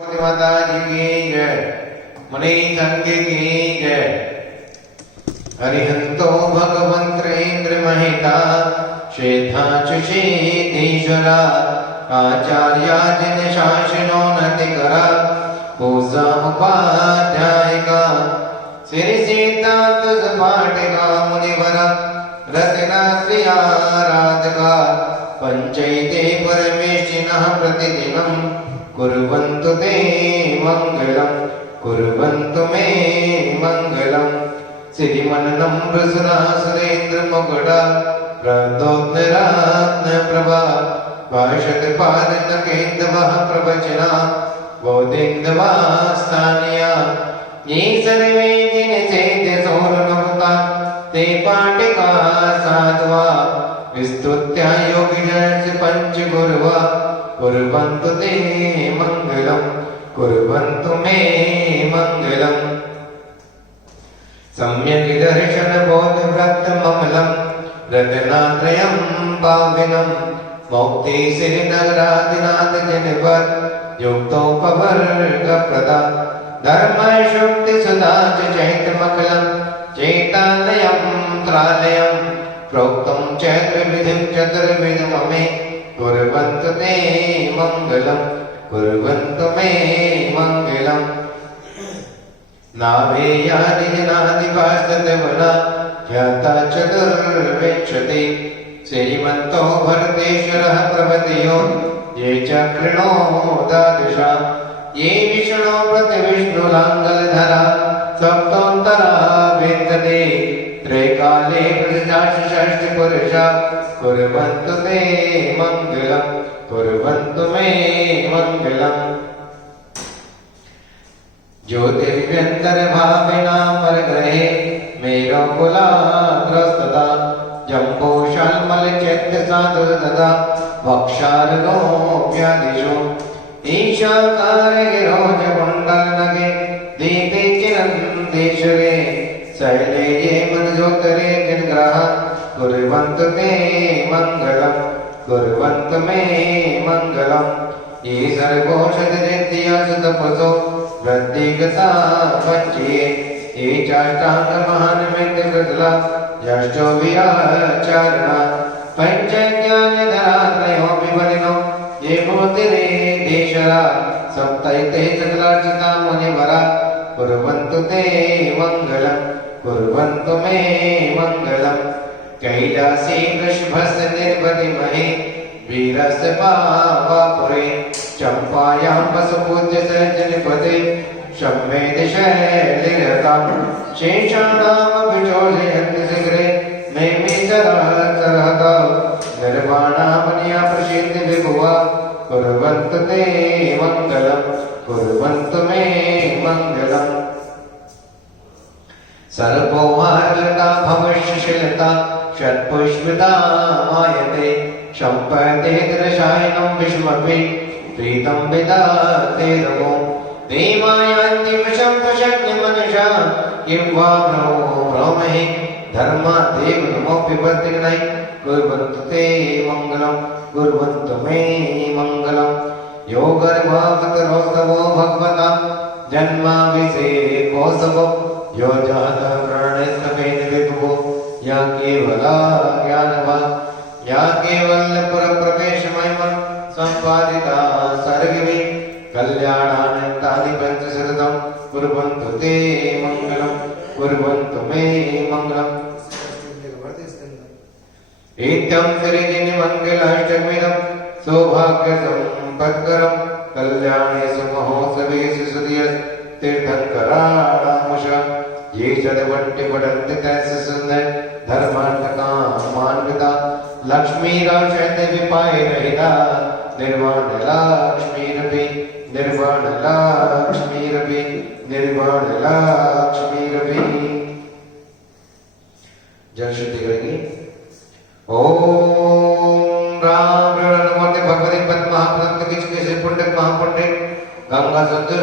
माता जी की जय, मणि संघ की जय। हरिहंतो भगवंतेन्द्र महिता श्वेताचुषेधीश्वरा आचार्या जिन शासनो नतिकरा पूजा उपाध्यायिका श्री सीता तुज पाटिका मुनिवरा रत्ना श्रियाराधका पंचैते परमेशिनः प्रतिदिनं कुर्वन्तु ते मंगलम् कुर्वन्तु मे मंगलम्। श्रीमन्नं वृषणासुरेन्द्र मुकुटा प्रदोत्तरात्न प्रभा भाषत पादकेन्दवः प्रवचना बोधिन्दवा स्थानीया ये सर्वे जिन चेत सौरनमुता ते पाटिका साधवा विस्तुत्या योगिजनस्य पंचगुरुवा कुर्वन्तु ते मंगलम् कुर्वन्तु मे मंगलम्। सम्यक् दर्शन बोध व्रत ममलम् रत्नात्रयं पाविनम् मौक्ति श्रीनगरादिनाथ जनपद युक्तोपवर्ग प्रदा धर्म शुक्ति सुधा चैतमकलम् चैतालयं त्रालयं प्रोक्तं चैत्रविधिं चतुर्विधममे कुर्वन्तु ते मंगलम् कुर्वन्तु मे मंगलम्। नाभेयादिजनादिपास्तवना ख्याता चतुर्विंशति श्रीमन्तो भरतेश्वरः प्रभृतयो ये च कृणोदादशा ये विष्णो प्रतिविष्णुलाङ्गलधरा सप्तोऽन्तरा विद्यते त्रैकाले प्रजाषष्ठ पुरुषा कुर्वन्तु ते मंगलम् कुर्वन्तु मे मंगलम्। ज्योतिर्व्यन्तर्भाविना परग्रहे मेरुकुलाग्रस्तदा जम्बूशाल्मलचैत्यसाधुददा वक्षार्गोऽप्यादिषु ईशाकारगिरोजकुण्डलनगे दीपे चिरन्देश्वरे शैले ये मनजोतरे जिनग्रह कुर्वन्तु ते मंगलम् कुर्वन्तु मे मंगलम्। ये सर्वोषधरिद्धिया सुतपसो वृद्धिगता पंचये ये चाष्टाङ्गमहानिमित्तकृतला यष्टो विराचारणा पञ्चज्ञानधरात्रयोऽपि बलिनो ये भूतिरे देशरा सप्तैते सकलार्चिता मुनिवरा कुर्वन्तु ते मंगलम् कुर्वन्तु मे मंगलम्। कैलासी वृषभस्य निर्वतिमहे वीरस्य पावापुरे चम्पायां वसुपूज्य सज्जनपदे शम्मेदशैलिरतां शेषाणामभिचोषयन्ति शिखरे नैमिषरहता निर्वाणामन्या प्रसीदति विभुवा कुर्वन्तु ते मंगलम् कुर्वन्तु मे मंगलम्। सर्वोहारलता भविष्यशीलता षट्पुष्पिता मायते सम्पदे दर्शायनं विष्मपि प्रीतं विदाते रमो देवायान्ति वशं किं वा ब्रह्महि धर्मादेव नमोऽपि वर्तिग्नै कुर्वन्तु ते मंगलम् कुर्वन्तु मे मंगलम्। यो गर्भावतरोस्तवो भगवता जन्माभिषेकोत्सवो यो जहत प्रणस्तमेन विभुः या केवला ज्ञानवा या केवल पुरप्रवेशमहिमा सम्पादिता सर्गवे कल्याणानन्तानि पञ्चशतं कुर्वन्तु ते मंगलम् कुर्वन्तु मे मंगलम्। इत्यं श्रीदिनिमङ्गलाष्टमीदं सौभाग्यसम्पत्करं कल्याणेषु महोत्सवेषु सुधीयतीर्थङ्कराणामुषा ये चदवट्टि पठन्ति तस्य सुन्दर धर्मार्थकामान्विता लक्ष्मीराशैते विपायरहिता निर्वाणलक्ष्मीरपि निर्वाणलक्ष्मीरपि निर्वाणलक्ष्मीरपि। जल शुद्धि करेंगे। ओम राम नमोते भगवते पद्महाप्रदं किचकेशे पुण्डित महापुण्डित गंगा सुंदर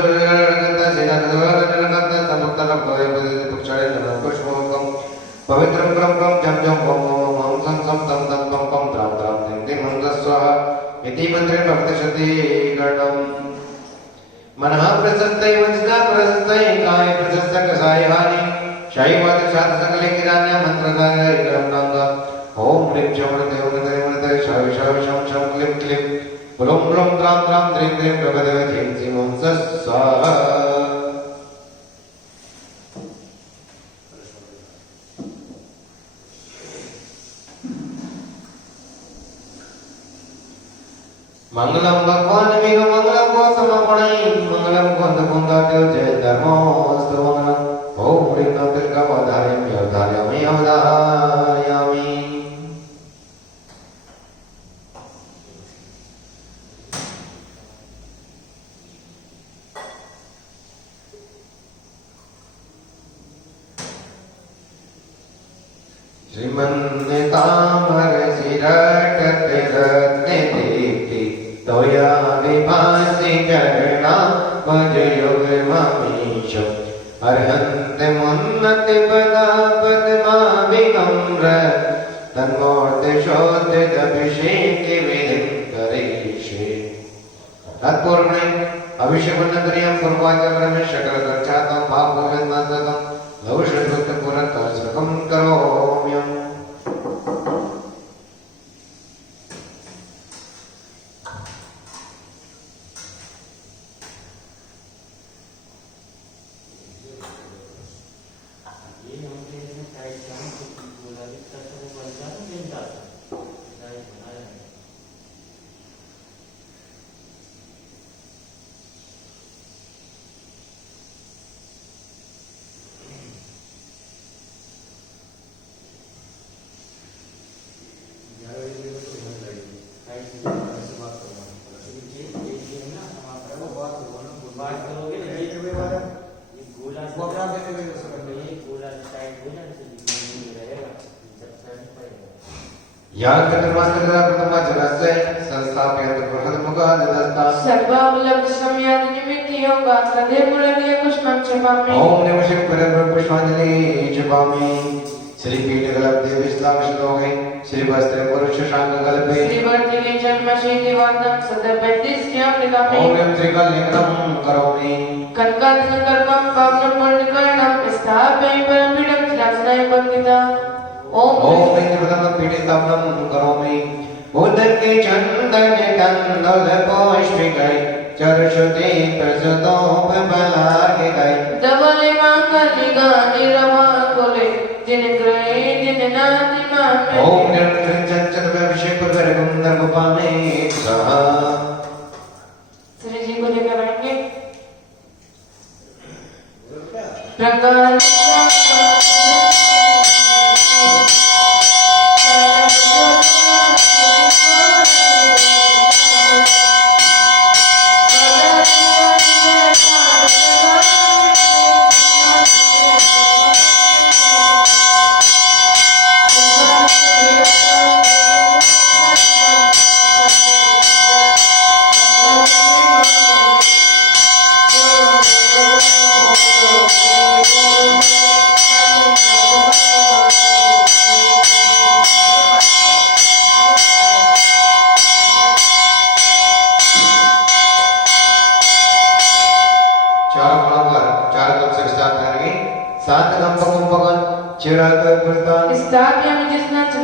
सेना पवित्रं क्रम क्रम जम जम ओम ओम हम सं सम तम तम पम पम त्राम त्राम दिं दिं हम स्वाहा इति मंत्रे भक्त शती गणम मनः प्रशस्तै वचसा प्रशस्तै काय प्रशस्त कसाय हानि शैवाद शाद सकले किरान्य मंत्रधारय ग्रंथांग ओम ह्रीं चमृते उमृते उमृते शावि शावि शम शम क्लीं क्लीं ब्लूं ब्लूं त्रां त्रां द्रीं द्रीं प्रभदेव धीं धीं ओम स्वाहा मंगलम भगवान विघ्न मंगलम गौतम गुणै मंगलम कुंद कुंदाट्यो जय धर्मोस्तु मंगलम ओम ह्रीं नमः अवधारयामि अवधारयामि अवधारयामि श्रीमन्ताम्र शिरटते रत्ने दीप्ति तोया विभासि चरणा भजयुग्ममीश अर्हन्त मुन्नति पदा पद्माभिनम्र तन्मूर्ति शोधितभिषेकि विधिं करिष्ये तत्पूर्णे अभिषेकनगर्यां पूर्वाचरणं शकलगच्छातं भावोविन्नतं लवषड्भक्तपुरकर्षकं करोम्यम् ओम नमः शिवाय पुष्पांजलि जपामि श्री पीठगलब्धे विश्लाक्षलोके श्री वस्त्र पुरुष शांग गलभे श्री वर्तिके जन्मशेति वर्धन सदबैदिस्यां निगामे ओम नमः त्रिकलनिकरं करोमि कनकात्मकर्मं पावनपूर्णकर्णं स्थापय परमपीठं चिरासनाय भक्तिदा ओम नित्यप्रथमं पीठस्थापनं करोमि उदके चंदन तंदुल पुष्पिकै चर्षुते प्रसदोपबलागिकै धवले मांगल्य गानि रमा कोले जिन ग्रहे जिन नादि मामे ओम निरंतर चंचल अभिषेक करगम नरगोपामे स्वाहा श्री जी को लेकर आएंगे प्रकाश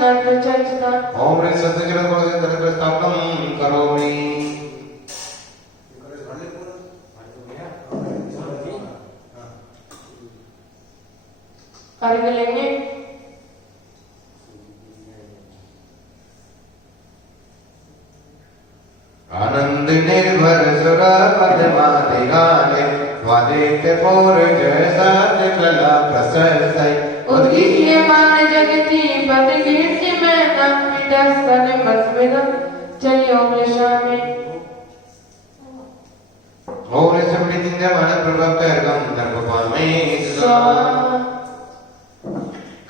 ओम ह्रीं सत्यजन स्थापनं करोमि कार्य लेंगे आनंद निर्भर सुर पद्मादिगाने वादित पूर्ज सात कला प्रशस्तै उद्गीयमान जगति पद कीर्ति में नामिता स्तन मस्मिदं चलियो निशामे ओम समृद्धिंद्र मन प्रभक्तर्गम नरगोपामे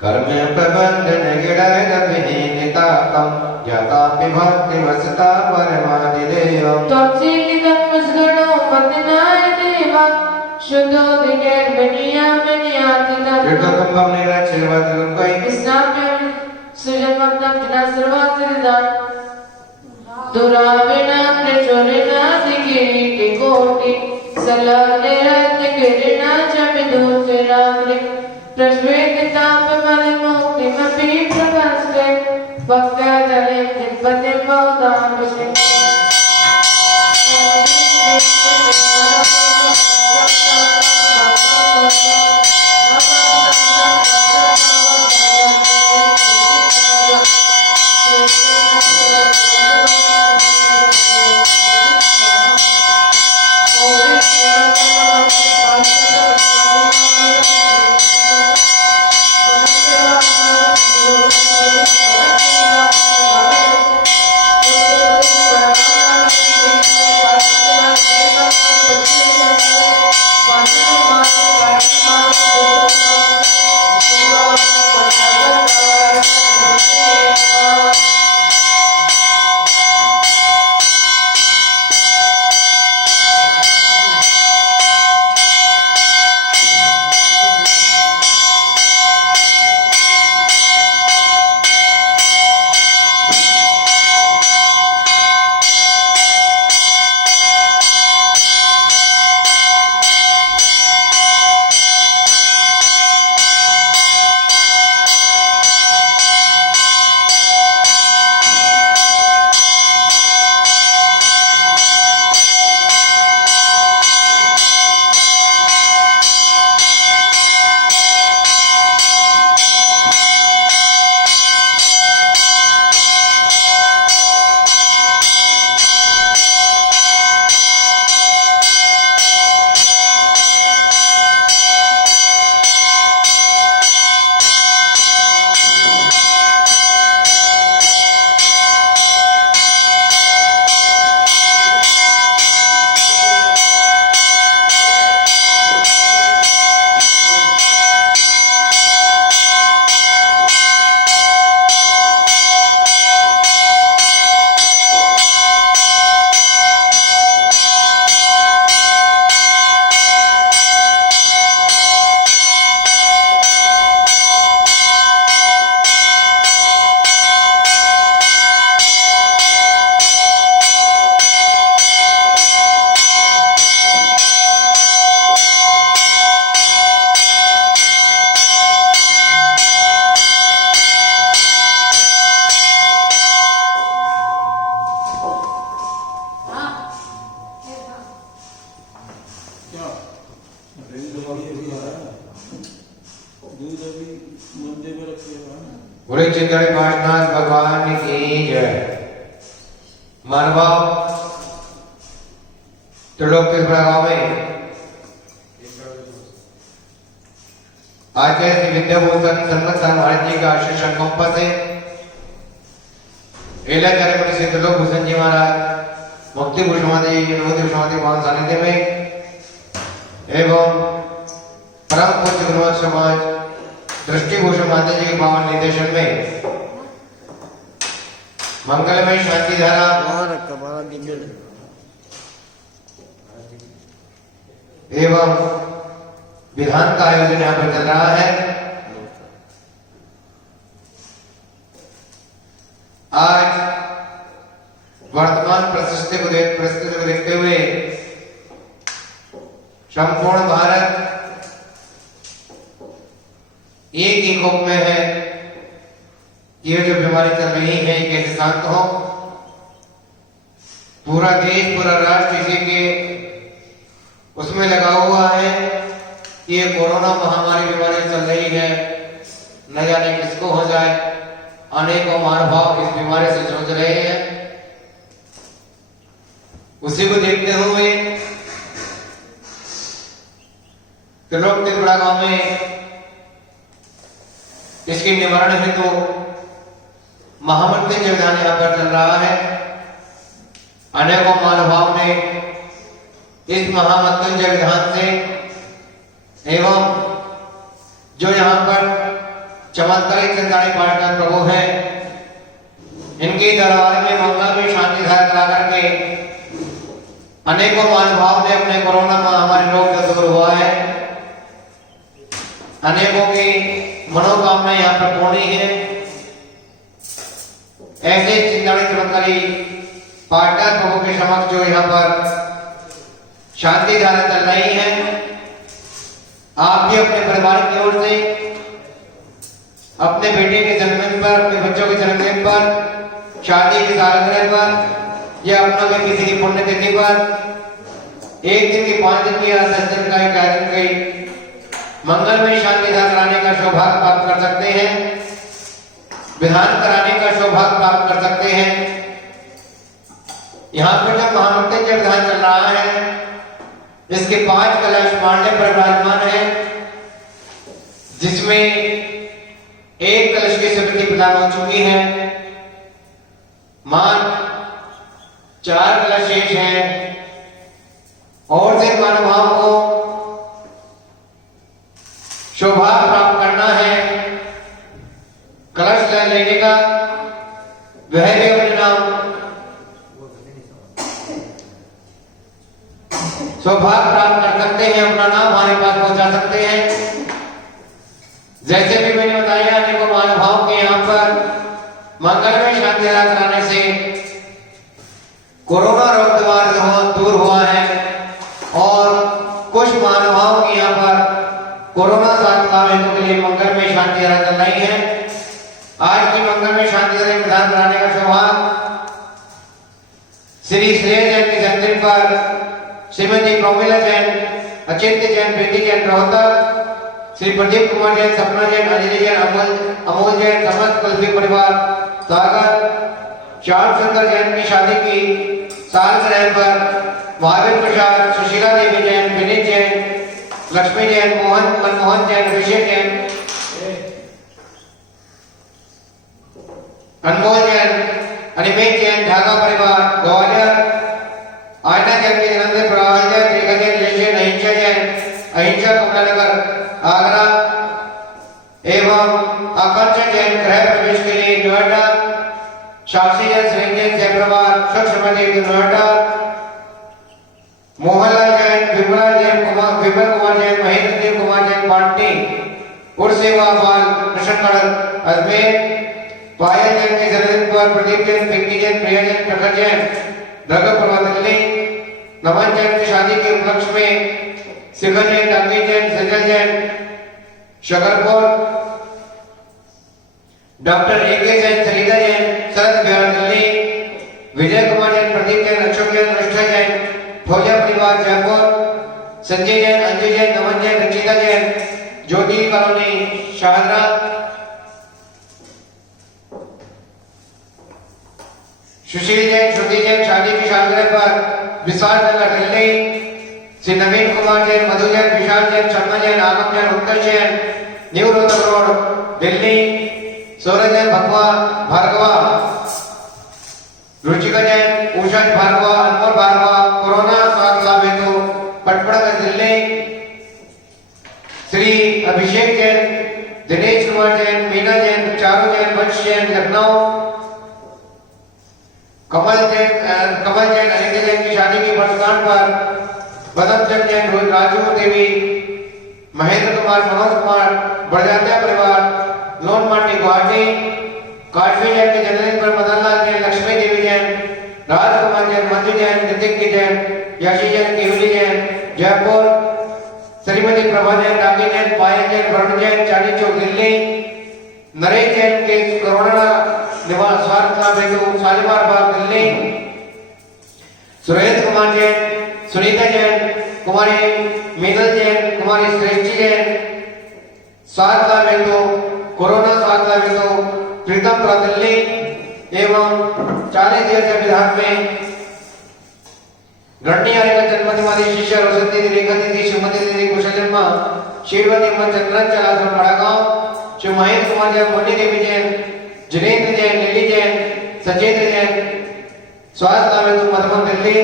कर्म प्रबंधन गिड़ाय गभिनीताकं यतापि भक्ति वसता परमादिदेवं त्वचीलितं मुस्गणो पतिनाय देवा शुद्धो दिगेर बनिया बनियातिना ऋतकंबम निराचरवादं कोई स्नाप्यं सुजन्मत्तं विना सर्वात्रिदान दुराविना प्रचोरिना दिगिरिति कोटि सलग्ने रत्न किरणाच विदूषराग्रे प्रश्वेदितापमलिमुक्तिमपि प्रपस्ते भक्त्यादले चित्पतिं बहुधान्विषे बोले चिंतन पाठनाथ भगवान की जय। मानवा त्रिलोक गांव में आचार्य विद्याभूषण सन्मत महाराज जी का आशीष अनुकंपा से एला कार्यक्रम से त्रिलोक भूषण जी महाराज मुक्ति भूषण भगवान सानिध्य में एवं परम पूज्य गुरुवंश समाज दृष्टिभूषण माता जी के पावन निर्देशन में मंगलमय शांति धारा एवं विधान का आयोजन यहाँ पर चल रहा है। आज वर्तमान परिस्थिति को देखते हुए संपूर्ण भारत एक ही कोप में है। ये जो बीमारी चल रही है कैसे शांत हो। पूरा देश पूरा राष्ट्र इसी के उसमें लगा हुआ है कि ये कोरोना महामारी बीमारी चल रही है, न जाने किसको हो जाए। अनेकों महानुभाव इस बीमारी से जूझ रहे हैं। उसी को देखते हुए त्रिलोक गांव में इसके निवारण हेतु महामृत्युंजय विधान यहाँ पर चल रहा है। अनेकों महानुभाव ने इस महामृत्युंजय विधान से एवं जो यहाँ पर चमत्कारिक चिंतानी पाठनाथ प्रभु हैं, इनके दरबार में मंगल में शांति धारा करा करके अनेकों महानुभाव ने अपने कोरोना महामारी रोग जो दूर हुआ है, अनेकों की मनोकामना यहाँ पर पूर्ण है। ऐसे चिंतानी चमत्कारी पाठनाथ प्रभु के समक्ष जो यहाँ पर शांति धारा चल रही है। आप भी अपने परिवार की ओर से अपने बेटे के जन्मदिन पर, अपने बच्चों के जन्मदिन पर, शादी की सालगिरह पर या अपनों के किसी की पुण्यतिथि पर 1 दिन की, 5 दिन की या 10 दिन का, 11 दिन की मंगलमय शांति धारा कराने का सौभाग्य प्राप्त कर सकते हैं, विधान कराने का सौभाग्य प्राप्त कर सकते हैं। यहाँ पर जो महामृत्युंजय विधान चल रहा है, इसके 5 कलश पांडे पर विराजमान है, जिसमें 1 कलश की स्वीकृति प्रदान हो चुकी है। मान 4 कलश शेष हैं और जिन मानवाओं को सौभाग्य प्राप्त करना है कलश लेने का, वह भी अपने नाम सौभाग्य प्राप्त कर सकते हैं, अपना नाम हमारे पास पहुंचा सकते हैं। जैसे भी मैंने बताया, अनेकों महानुभाव के यहाँ पर मंगलमय शांति धारा कराने से कोरोना रोग द्वारा दूर हुआ है और कुछ महानुभाव के यहाँ पर कोरोना संक्रमण के लिए मंगलमय शांति धारा चल रही है। आज की मंगलमय शांति धारा विधान कराने का सौभाग्य श्री श्रेय जैन के जन्मदिन पर श्रीमती प्रोमिला जैन, अचिंत्य जैन, प्रीति जैन रोहतक, श्री प्रदीप कुमार जैन, सपना जैन, अंजलि जैन, अमोल जैन, समस्त कुलफी परिवार सागर, श्याम सुंदर जैन की शादी की सालगिरह पर महावीर प्रसाद, सुशीला देवी जैन, विनीत जैन, लक्ष्मी जैन, मनमोहन जैन, अभिषेक जैन, अनमोल जैन, अनिमेश जैन, ढाका परिवार ग्वालियर, आयना जैन के जन्मदिन पर जैन, रेखा जैन, जैन, अहिंसा जैन, अहिंसा कमलानगर आगरा एवं आकांक्षा जैन गृह प्रवेश के लिए नोएडा, शास्त्री जैन, श्रेणी जैन, जयप्रभात, सुख समदेव नोएडा, मोहनलाल जैन, विमला जैन, विमल कुमार जैन, महेंद्र देव कुमार जैन, पांटी उर्सेवा बाल कृष्णगढ़ अजमेर, पायल जैन के जन्मदिन पर प्रदीप जैन, पिंकी जैन, प्रिया जैन, प्रखर जैन, नगरपुरा दिल्ली, नमन जैन की शादी के उपलक्ष्य में शिखर जैन, डाकी जैन, सजल जैन, शकरपुर, डॉक्टर एके जैन, सरिता जैन, शरद बिहार दिल्ली, विजय कुमार जैन, प्रदीप जैन, अशोक जैन, निष्ठा जैन, फौजा परिवार जयपुर, संजय जैन, अंजू जैन, नमन जैन, रचिता जैन, ज्योति कॉलोनी शाहदरा, सुशील जैन, श्रुति जैन, शादी की सालगिरह पर विशाल नगर दिल्ली, श्री नवीन कुमार जैन, मधु जैन, विशाल जैन, शर्मा जैन, आगम जैन, उत्तर जैन, न्यू रोहतक रोड दिल्ली, सौरभ जैन, भगवा भार्गवा, रुचिका जैन, उषा भार्गवा, अनमोल भार्गवा, कोरोना स्वास्थ्य लाभ हेतु पटपड़गंज दिल्ली, श्री अभिषेक जैन, दिनेश कुमार जैन, मीना जैन, चारू जैन, वंश जैन, लखनऊ, कमल जैन, अनिता जैन की शादी की वर्षगांठ पर बदमचंद जैन, राजू देवी, महेंद्र कुमार, मनोज कुमार, बड़जात्या परिवार, लोन माटी गुवाहाटी, काशवी जैन के जन्मदिन पर मदनलाल जैन, लक्ष्मी देवी जैन, राजकुमार जैन, मंजू जैन, नितिन जैन, यशी जैन, केवली जैन, जयपुर, श्रीमती प्रभा जैन, रागी जैन, पायल जैन, वरुण जैन, चांदी चौक दिल्ली, नरेश जैन के कोरोना निवास स्वास्थ्य लाभ हेतु शालीमार बाग दिल्ली, सुरेंद्र कुमार जैन, सुनीता जैन, कुमारी मीनल जैन, कुमारी श्रेष्ठी जैन, स्वास्थ्य लाभ हेतु कोरोना स्वास्थ्य लाभ हेतु प्रीतम दिल्ली एवं 40 दिवसीय विधान में गणनीय का जन्मदिन वाली शिष्य रोशनी दीदी, रेखा दीदी, सुमति दीदी, कुशल जन्मा, शीलवती चंद्रन चलासर बड़ागांव, शिव महेंद्र कुमार जैन, मोनी देवी जैन, जिनेंद्र जैन, लिली जैन, सचेंद्र जैन, स्वास्थ्य लाभ हेतु मधुबन दिल्ली,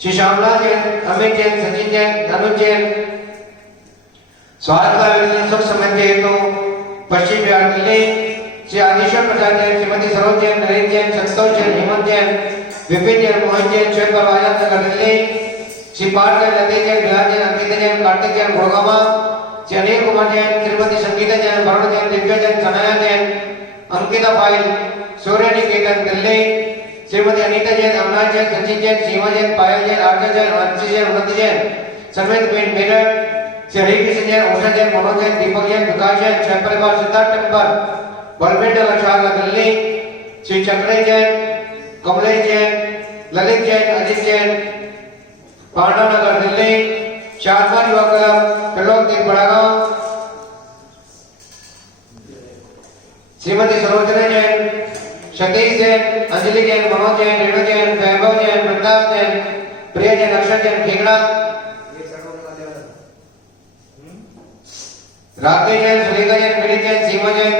श्री श्यामलाल जैन, अमित जैन, सचिन जैन, अनुज जैन, स्वास्थ्य लाभ हेतु सुख समृद्धि हेतु पश्चिम बिहार दिल्ली, श्री आदिश्वर प्रसाद जैन, श्रीमती सरोज जैन, नरेंद्र जैन, संतोष जैन, हेमंत जैन, विपिन जैन, मोहन जैन, श्वेत आजाद नगर दिल्ली, श्री पाठ जैन, लतेश जैन, बिहार जैन, अंकिता जैन, कार्तिक जैन, गुड़गावा, श्री अनिल कुमार जैन, श्रीमती संगीता जैन, वरुण जैन, दिव्या जैन, सनाया जैन, अंकिता पाइल, सूर्य निकेतन दिल्ली, श्रीमती अनीता जैन, अविनाश जैन, सचिन जैन, सीमा जैन, पायल जैन, आरती जैन, अंशी जैन, उन्नति जैन, समेत बेन मेरठ, श्री कृष्ण जैन, उषा जैन, मनोज जैन, दीपक जैन, विकास जैन, छह परिवार सिद्धार्थ टेम्पल, बलबेट लक्षाला दिल्ली, श्री चक्रे जैन, कमलेश जैन, ललित जैन, अजित जैन, पांडव नगर दिल्ली, शारदा युवा क्लब, त्रिलोक बड़ागांव, श्रीमती सरोजना जैन, सतीश जैन, अंजलि जैन, मनोज जैन, रेणु जैन, वैभव जैन, वृंदावन जैन, प्रिया जैन, अक्षर जैन, खेगड़ा, राकेश जैन, सुरेखा जैन, विनीत जैन, सीमा जैन,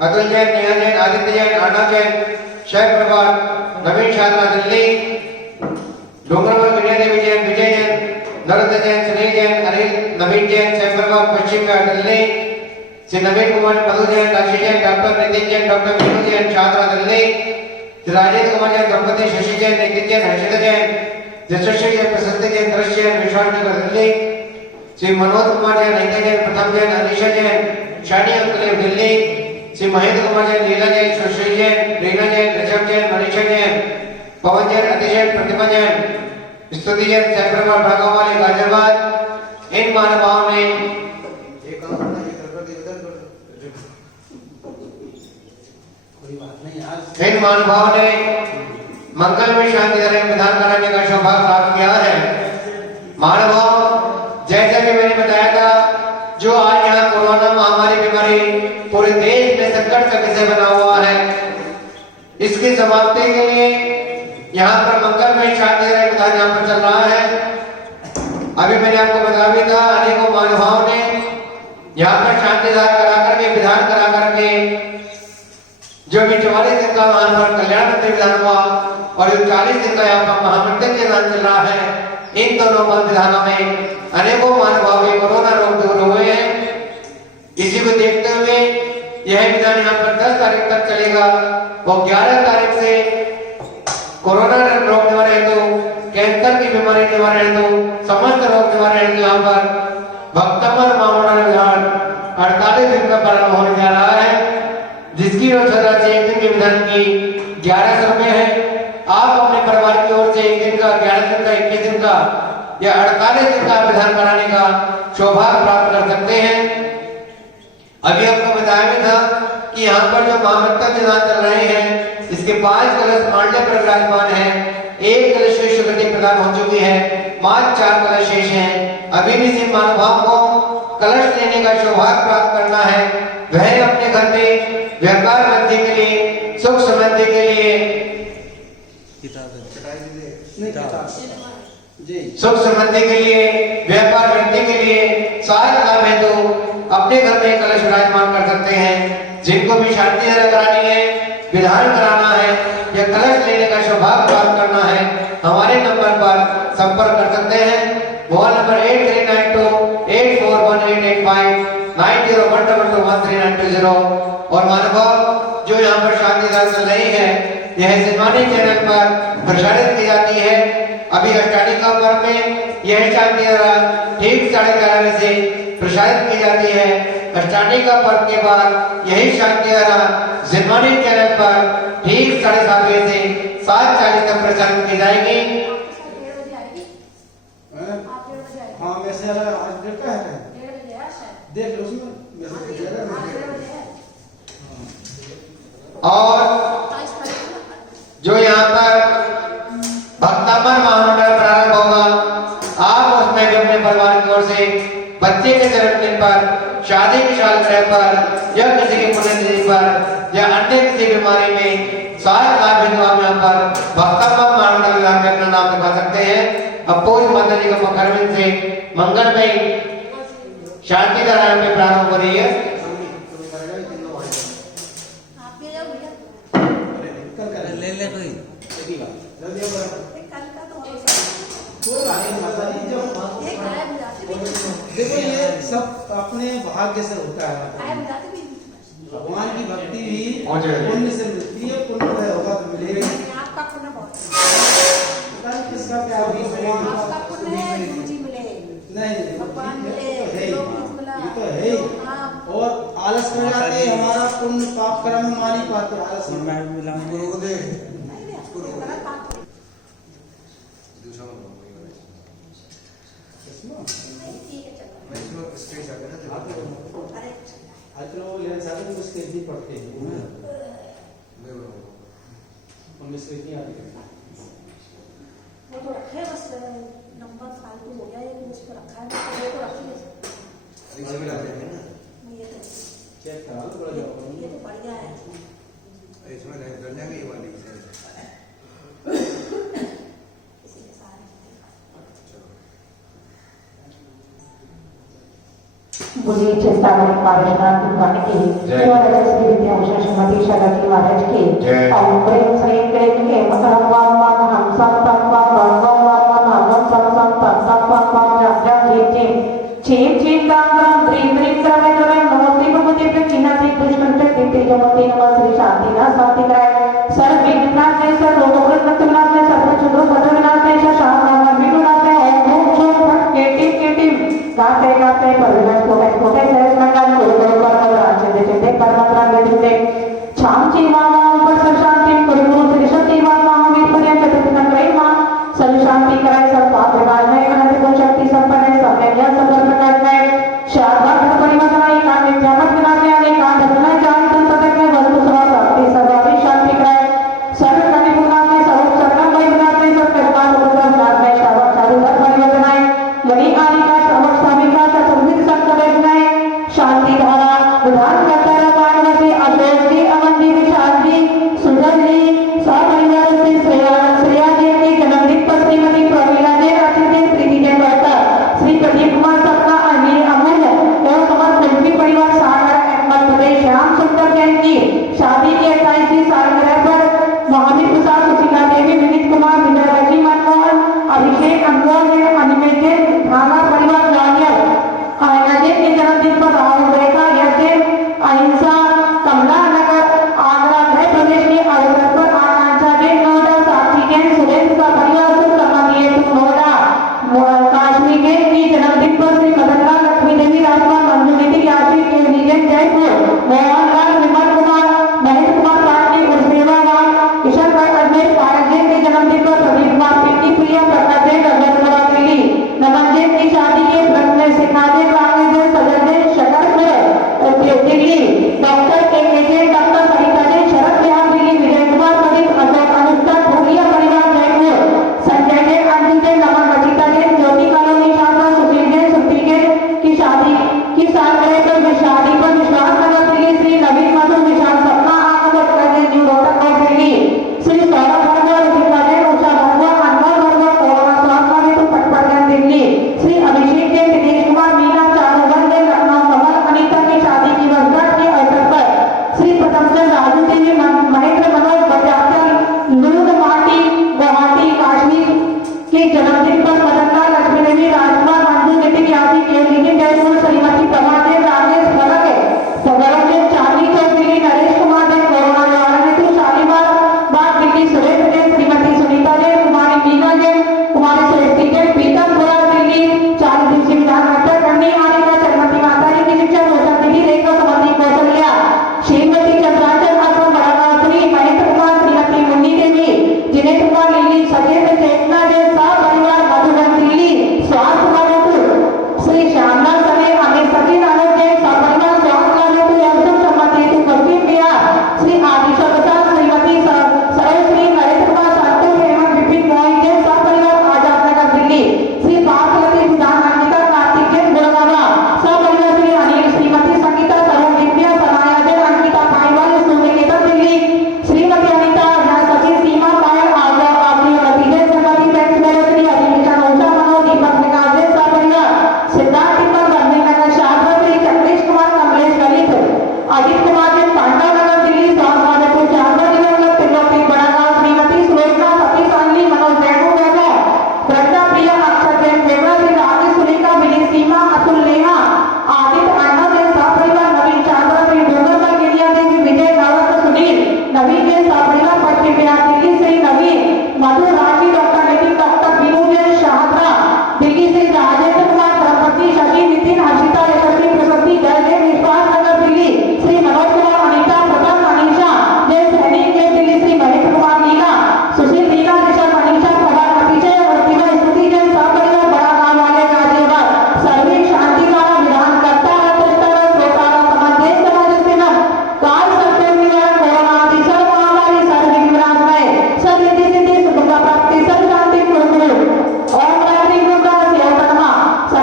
अतुल जैन, नेहा जैन, आदित्य जैन, अर्णव जैन, शैव प्रभार, नवीन शादरा दिल्ली, डोंगरमल विनय देवी जैन, विजय जैन, नरेंद्र जैन, सुनील जैन, अनिल नवीन जैन, शैव प्रभार, पश्चिम बिहार दिल्ली, श्री नवीन कुमार, मधु जैन, राशि जैन, डॉक्टर नितिन जैन, डॉक्टर मीनू जैन, शादरा दिल्ली, श्री राजेंद्र कुमार जैन, दंपति शशि जैन, नितिन जैन, हर्षिता जैन, यशस्वी जैन, प्रसिद्धि जैन, दृश्य जैन, विशाल नगर दिल्ली, श्री मनोज कुमार जैन, नीता जैन, प्रथम जैन, अनिशा जैन, शानी अंकलेव दिल्ली, श्री महेंद्र कुमार जैन, लीला जैन, सुश्री जैन, रीना जैन, ऋषभ जैन, मनीषा जैन, पवन जैन, अतिशय, प्रतिमा जैन, स्तुति जैन, सैप्रमाल भागवाली गाजियाबाद। इन महानुभावों ने मंगल में शांति विधान कराने का सौभाग्य प्राप्त किया है। महानुभाव, जैसा कि मैंने बताया था, जो आज यहाँ कोरोना महामारी बीमारी पूरे देश में संकट का विषय बना हुआ है, इसकी समाप्ति के लिए यहाँ पर मंगल में शांति विधान यहाँ पर चल रहा है। अभी मैंने आपको बताया भी था, अनेकों महानुभाव ने यहाँ पर शांति करा करके विधान करा करके जो भी 44 दिन का वहां पर कल्याण मंत्री विधान हुआ और जो 40 दिन का यहाँ पर महामृत्युंजय विधान चल रहा है, इन दोनों विधानों में अनेकों महानुभाव के कोरोना रोग दूर हुए हैं। इसी को देखते हुए यह विधान यहाँ पर 10 तारीख तक चलेगा और 11 तारीख से कोरोना रोग निवारण हेतु, कैंसर की बीमारी निवारण हेतु, समस्त रोग निवारण हेतु यहाँ पर भक्तमर महामंडल विधान 48 दिन का प्रारंभ होने जा रहा है, जिसकी रोज एक दिन के विधान की 1100 रुपए है। आप अपने परिवार की ओर से एक दिन का, 11 दिन का, 21 दिन का या 48 दिन का विधान कराने का सौभाग्य प्राप्त कर सकते हैं। अभी आपको बताया भी था कि यहाँ पर जो महामृत्युंजय विधान चल रहे हैं, इसके 5 कलश मांडे पर विराजमान है। 1 कलश शेष गति प्रदान हो चुकी है, मात्र 4 कलश शेष हैं। अभी भी सिर्फ महानुभाव को कलश लेने का सौभाग्य प्राप्त करना है। वह अपने घर में व्यापार वृद्धि के लिए, सुख समृद्धि के लिए, सुख समृद्धि के लिए, व्यापार वृद्धि के लिए, सारे लाभ है तो अपने घर में कलश विराजमान कर सकते हैं। जिनको भी शांति करानी है, विधान कराना है या कलश लेने का सौभाग्य प्राप्त करना है, हमारे नंबर पर संपर्क कर सकते हैं। Mobile number 8392841885 9012213920। और महानुभाव, जो यहाँ पर शांति चल रही है, यह सिनवानी चैनल पर प्रसारित की जाती है। अभी अष्टानिका पर्व में यह शांति ठीक 11:30 बजे प्रसारित की जाती है। अष्टानिका पर्व के बाद यही शांति सिनवानी चैनल पर ठीक 7:30 बजे से 7:40 तक प्रसारित की जाएगी। हाँ, वैसे आज डेट का है, देख लो उसमें मैसेज दिया है। और जो यहाँ पर भक्तमर महामंडल प्रारंभ होगा, आप उसमें भी अपने परिवार की ओर से बच्चे के जन्मदिन पर, शादी की सालगिरह पर या किसी की पुण्यतिथि पर या अन्य किसी बीमारी में सारे लाभ हेतु आप यहाँ पर भक्तमर महामंडल में अपना नाम लिखा सकते हैं। अब पूज्य माता जी के मुखारविंद से मंगलमय शांति धारा में प्रारंभ हो रही है। ले ले कोई देखो, ये सब अपने भाग्य से होता है। भगवान की भक्ति भी पुण्य से मिलती है, पुण्य होगा तो मिलेगा। आपका पुण्य बहुत किसका क्या आपका पुण्य है, नहीं, भगवान मिले, ये तो है। और आलस कर जाते, हमारा पुण्य पाप कर्म मान ही पाते, आलस मैं मिलाऊंगा। नहीं ठीक है चलो मैं इसमें स्क्रीनशॉट लेना था। अरे आजकल वो लेंस आते हैं उसके भी पड़ते हैं मैं उनमें से इतनी आती है वो तो रखे बस नंबर फालतू हो गया ये उस पर रखा है तो वो तो रखिए इसमें डालते हैं ना, ये तो चेक करा लो बड़ा जाओ ये तो बढ़िया है इसमें डल जाएंगे ये वाली से। इसीलिए सारे बुरी चिंतामणि पारशनाथ भगवान की जय। श्री विद्याभूषण श्रीमती शारदा महाराज की जय। ओम प्रेम श्री क्लीं एम परम वाम वाम हम सम तम वाम वाम वाम वाम हम सम सम तम तम वाम वाम जम जम जीम जीम जीम दाम दाम द्रीम द्रीम द्रवे द्रवे नमो श्री भगवते प्रकीनाथि पुष्पंते दीप्ति जमते नमः श्री शांति ना शांति कराय सर्व विघ्नाशय सर्व रोगग्रस्त विनाशय सर्व चुद्र पद विनाशय शाम नाम विघ्नाशय ओम ओम फट केटी केटी गाते गाते परिणत कोटे कोटे सहज मंगल गुरु परम राज्य देते परमत्र देते छामची मामा ऊपर सब शांति परिपूर्ण श्री शक्ति मामा वीर पर्यंत तत्न प्रेमा सब शांति कराए सब पाप विनाश में अनंत गुण शक्ति संपन्न सब में ज्ञान सब प्रकाश में शारदा गुण परिवर्तन एकांत विद्यामत विनाश में अनेकांत गुण जान तुम तक में वस्तु सभा प्राप्ति सर्वाधि शांति कराए सर्व कवि गुणा में सर्व सकल वै विनाश में सब कर्मा उपद्रव नाश में शावक चारु धर्म परिवर्तन आए मणि आदि का श्रवक स्वामी का चतुर्विध संत वैष्णव शांति धारा विधान करता वाराणसी अशोक जी अमन जी विशाल जी सुंदर जी सपरिवार से श्रेया जी की जन्मदिन पर श्रीमती प्रमीला जी आशीष जी प्रीति जय वर्ता श्री प्रदीप कुमार सबका अनिल अमन एवं समस्त लक्ष्मी परिवार सागर अहमद प्रदेश श्याम सुंदर जैन की शादी की 28वीं सालगिरह पर महावीर प्रसाद सुशीला देवी विनीत कुमार विजय रजी मनमोहन अभिषेक अनमोल अनिमेश धाना परिवार नानियर आयनाजी के जन्मदिन पर राहुल रेखा यज्ञ अहिंसा कमला नगर आगरा गृह प्रदेश के अवसर पर आकांक्षा जी नोएडा साक्षी जैन सुरेश का परिवार से संबंधी नोएडा काश्मी जैन की जन्मदिन पर श्री मदनलाल लक्ष्मी देवी राजकुमार मंजू देवी यात्री के निजन जयपुर मोहन लाल विमल कुमार महेंद्र कुमार पाटनी उर्सेवा लाल किशन भाई अजमेर पारक जैन के जन्मदिन पर प्रदीप कुमार प्रीति प्रिया प्रकाश जैन अगरतला दिल्ली नमन जैन की शादी के व्रत में सिखाते कांग्रेस सदर जैन शकर दिल्ली डॉक्टर के जैन डॉक्टर सरिता जैन शरद बिहार दिल्ली विजय कुमार प्रदीप अशोक अनुष्का भूलिया परिवार जयपुर संजय जैन अंजू जैन नमन रचिता जैन ज्योति कॉलोनी शाखा सुशील जैन सुप्री जैन की शादी की सालगिरह पर शादी पर विश्वास नगर दिल्ली श्री नवीन मधु विशाल सपना आगमन जैन न्यू रोहतक और दिल्ली श्री सौरभ भरद्वाज रचिता जैन उषा भरद्वाज अनमोल भरद्वाज कोरोना स्वास्थ्य में तो पटपट जैन दिल्ली श्री अभिषेक जैन दिनेश कुमार मीना चारू जैन लखनऊ कमल अनीता की शादी की वर्षगांठ के अवसर पर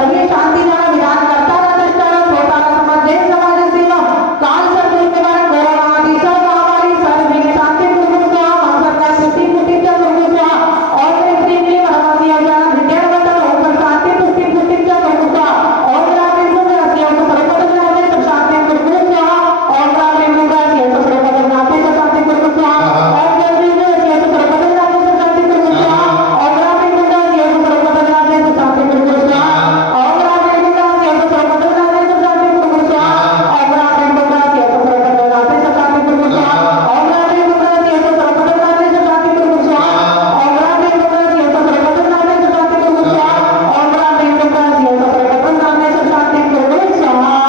सर्वीय शांति द्वारा विधान करता न दृष्टा न होता न समझे समाज सेवा काल सर्व निवारण कोरोना आदि सब महामारी सर्व शांति गुरु स्वाहा हम सरकार पुष्टि पुष्टि च गुरु स्वाहा और श्री श्री मनमति अज्ञान विद्यावंतन ओम शांति पुष्टि पुष्टि च गुरु स्वाहा और राम गुरु रसिया को सर्वपद नामे सब शांति गुरु स्वाहा और राम गुरु रसिया को सर्वपद नामे सब शांति गुरु स्वाहा और जल्दी में रसिया को सर्वपद नामे सब शांति गुरु स्वाहा और राम गुरु रसिया को सर्वपद नामे सब शांति गुरु स्वाहा और राम गुरु रसिया को सर्वपद नामे सब शांति गुरु स्वाहा और राम गुरु रसिया को सर्वपद नामे सब शांति गुरु स्वाहा और राम गुरु रसिया को सर्वपद नामे सब शांति गुरु स्वाहा और राम गुरु रसिया को सर्वपद नामे सब शांति गुरु स्वाहा और राम गुरु रसिया को सर्वपद नामे सब शांति गुरु स्वाहा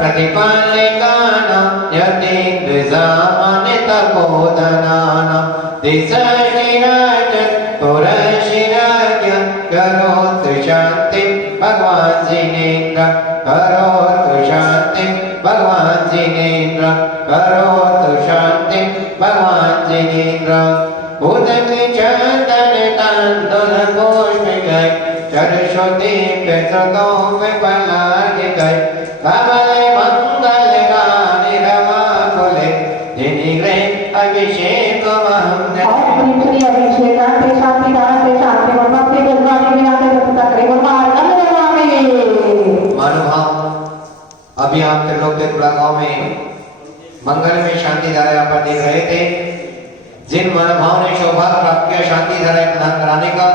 प्रतिपालिकानां यतीन्द्रजामानितपोदनानां दिशनिराजन् पुरशिराज्ञ करोतु शान्तिं भगवान् जिनेन्द्र करोतु शान्तिं भगवान् जिनेन्द्र करोतु शान्तिं भगवान् जिनेन्द्र उदके चन्दन ताण्डुल पुष्पिकै सरस्वती पेत्रतो विपलायिकै कमले मंगल गानि रमाकुले दिनिग्रे अभिषेकमहं और श्री अभिषेकांते शांति दानते शांति भक्ति गुणवाणी विनाते सत्ता कृपा मार्गम नमामि। महानुभाव, अभी आप त्रिलोक त्रिपुरा गांव में मंगल में शांति धारा यहाँ पर देख रहे थे। जिन महानुभाव ने सौभाग्य प्राप्त किया शांति धारा प्रदान कराने का,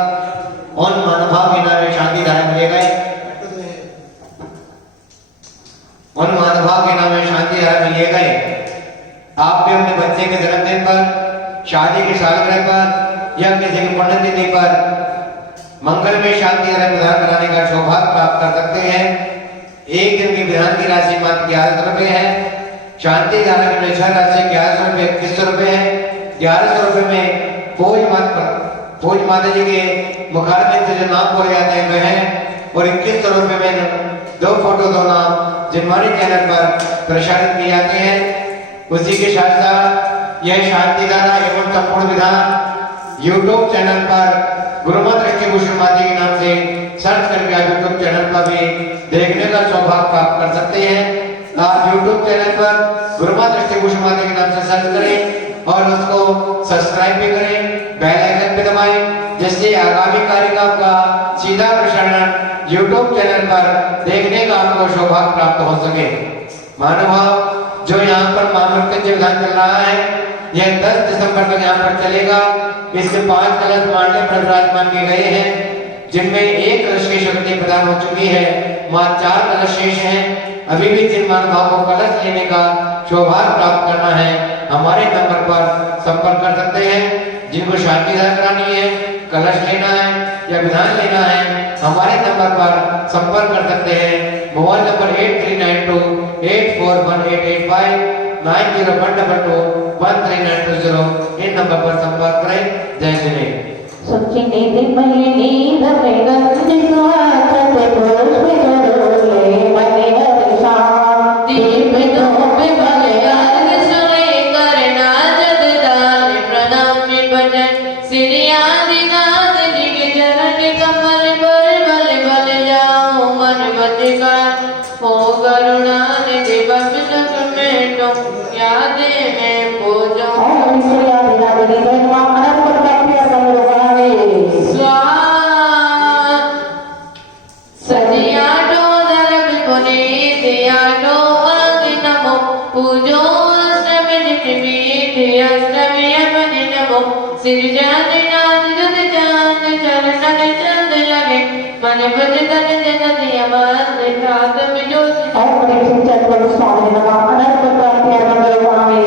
उन महानुभाव के नाम में शांति धारा मिले गए। उन महानुभाव के नाम में शांति धारा मिले गए। आप भी अपने बच्चे के जन्मदिन पर, शादी की सालगिरह पर या किसी की पुण्यतिथि पर मंगल में शांति धारा प्रदान कराने का सौभाग्य प्राप्त कर सकते हैं। एक दिन की विधान की राशि मात्र 1100 रुपए है। शांति धारा की निश्चय राशि 1100 रुपए 2100 रुपए है। 1100 रुपए में पूज माता जी के मुखारबिंद से जो नाम बोले जाते हैं वह है, और 2100 रुपए में 2 फोटो 2 नाम जिनवाणी चैनल पर प्रसारित किए जाते हैं। उसी के साथ साथ यह शांति धारा एवं संपूर्ण विधान यूट्यूब चैनल पर गुरुमत डिस्ट्रीब्यूशन माध्यम के नाम से सर्च करके आप यूट्यूब चैनल पर भी देखने का सौभाग्य प्राप्त कर सकते हैं। आप यूट्यूब चैनल पर गुरुमत डिस्ट्रीब्यूशन माध्यम के नाम से सर्च करें और उसको सब्सक्राइब भी करें, बेल आइकन पे दबाएं, जिससे आगामी कार्यक्रम का सीधा प्रसारण यूट्यूब चैनल पर देखने का आपको सौभाग्य प्राप्त हो सके। महानुभाव, जो यहाँ पर महामृत्युंजय विधान चल रहा है, यह 10 दिसंबर तक यहाँ पर चलेगा। इसके 5 कलश मांडले पर विराजमान किए गए हैं, जिनमें 1 कलश की शक्ति प्रदान हो चुकी है। मात्र 4 कलश शेष हैं। अभी भी जिन महानुभाव को कलश लेने का सौभाग्य प्राप्त करना है, हमारे नंबर पर संपर्क कर सकते हैं। जिनको शांति धारा करानी है, कलश लेना है या विधान लेना है, हमारे नंबर पर संपर्क कर सकते हैं। Mobile number 8392841885 9012213920। इन नंबर पर संपर्क करें। जय श्री सच्ची नीति मही नींद में गंज स्वाचत पुष्प जरोले मने हर्षा दीप धूप भगयान सुने करना जग दान प्रणामी भजन श्री आदिनाथ जी के चरण कमल पर बल बल जाऊं मन बचका हो करुणा निधि बख्श में तुम याद में पूजो और श्री आदिनाथ जी के नाम अनंत भक्ति अर्पण लगावे स्वाहा सजिया डो धर्म पुने दिया डो अग नमो पूजो अष्टमी निमित अष्टमी अपन नमो सिरजान नाद दुद चांद चरणन चंद लगे मन बज तन जन दिया मान ठात में ज्योति और बड़े चंद्र स्वामी नमः अनंत भक्ति अर्पण लगावे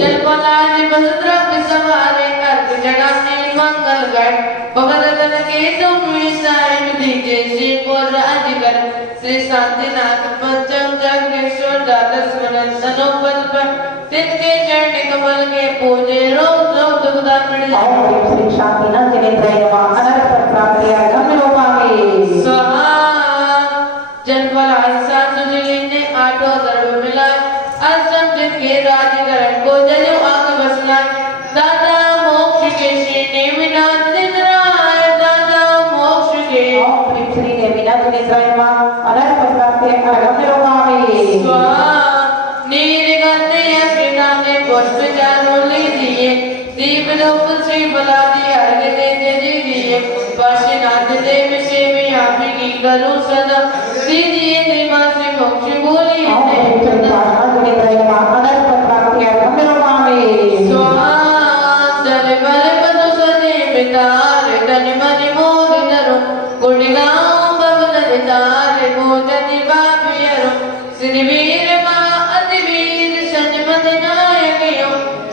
जल पलाज बसुद्रा के सवारे अर्थ जगाने मंगल गढ़ भगत के तुम विसाई दीजे श्री को राज कर श्री शांतिनाथ पंचम जगदीश्वर द्वादश मनंतनो पद पर तिनके चरण कमल के पूजे रोग रोग दुखदा मिट और श्री शांतिनाथ जिनेन्द्र नमः अनंत भक्ति अर्पण लगावे स्वाहा जल पलाज सासु जी ने आठों धर्म मिला असम जित के राजकरण को जयो आग बसना दादा मोक्ष के श्री नेमिनाथ दिन राय दादा मोक्ष के और Israel ada seperti agama Romawi. निर्गंधे अग्निनामे पुष्प चारोले दिए दीप धूप श्री बलादी अर्घ देते दीजिए पार्श्वनाथ देव सेवी आप की करूं सदा दीजिए कृपा से मोक्ष बोलिए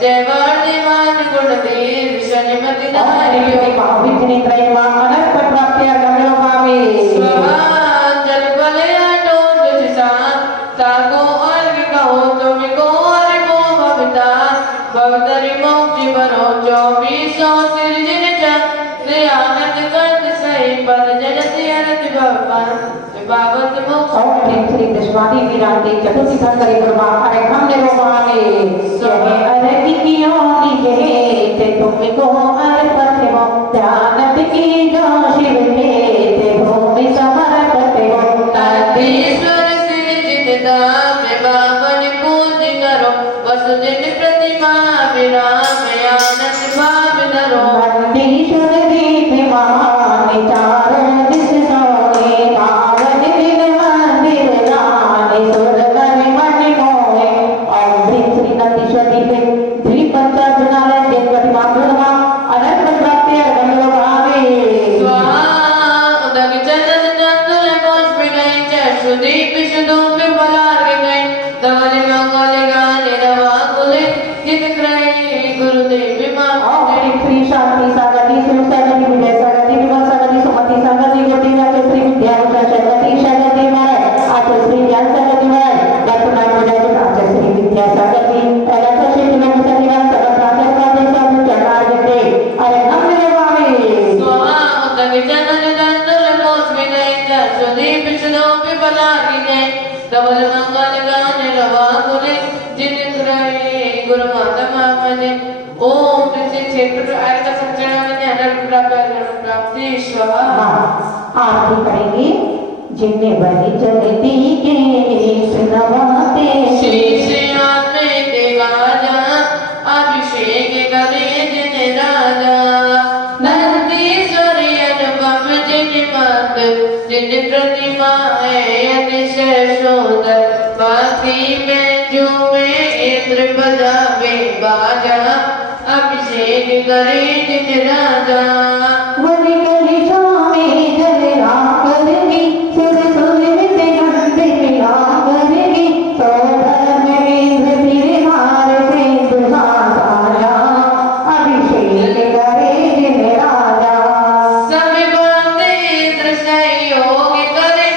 जय Varthaman Gundev शनिमति नारियो Ini terima ada seperti agama Romawi. जल बलया तो तुझसान ताको अर्घ कहो तुमको अर्घो भवता भवतरि मोक्ष बरो 2400 सिरजन चक्र आनंद कंद सही पद जनति अरत भवन बाबत मोक्ष Om Sri Krishmadi Viranti Chaturthi Sangari Kurma Arekham Romawi. Sohe arati kiyo nije te tumko arpate ho janat ki jo shiv me te bhumi samarpate ho. Nandishwar सिरजित धाम बावन पूज करो वसुदिन प्रतिमा विराम आनंद भाव धरो Nandishwar deep mahani charo dis sohe kavan din mandir rani surgari mani mohe. Om Sri Nandishwar deep Dvipancha Junale Devati Madhurma Anant Prapti Agama Romawi. उदक चंदन चंदन पुष्प गए चक्षुदीप सुधूप बलार्घ गए धवल मंगल गाने रवा कुले जित क्रय गुरुदेव Om Sri Shanti Sagati Sri Sagati Vijay Sagati Vimal Sagati Sumati Sagati Goti Nato Sri Vidya Usha Sagati Sagati Mai Acha Sri Jyan Sagati Mai Datu Naik Mudaya Acha Sri Vidya Sagati Raja Sri Dimana Sagati Sagat Raja Raja Sabu Jakar Gede Arekham Romawi. उदक चंदन चंदन पुष्प गए चक्षुदीप सुधूप बलार्घ गए धवल मंगल गाने रवा कुले जित क्रय गुरु माता मामने ओम प्रति क्षेत्र आयता संचरण में अनर्थ प्राप्ति स्वाहा आरती करेंगे जिन्हें बलि जलती के सुनवाते शीशियान में दिवाजा अभिषेक करे जिन राजा नंदीश्वरी अनुपम जिन मत जिन प्रतिमा है अतिशय सुंदर भक्ति में झूमे इंद्र बजावे बाजा अभिषेक करे जिन राजा वरी कली शामे जल रागरगी सुर सुर विते गंधे मिलागरगी सोधर में इंद्र फिर हार से दुहा साया अभिषेक करे जिन राजा सभी बंदे इंद्र सहयोग करे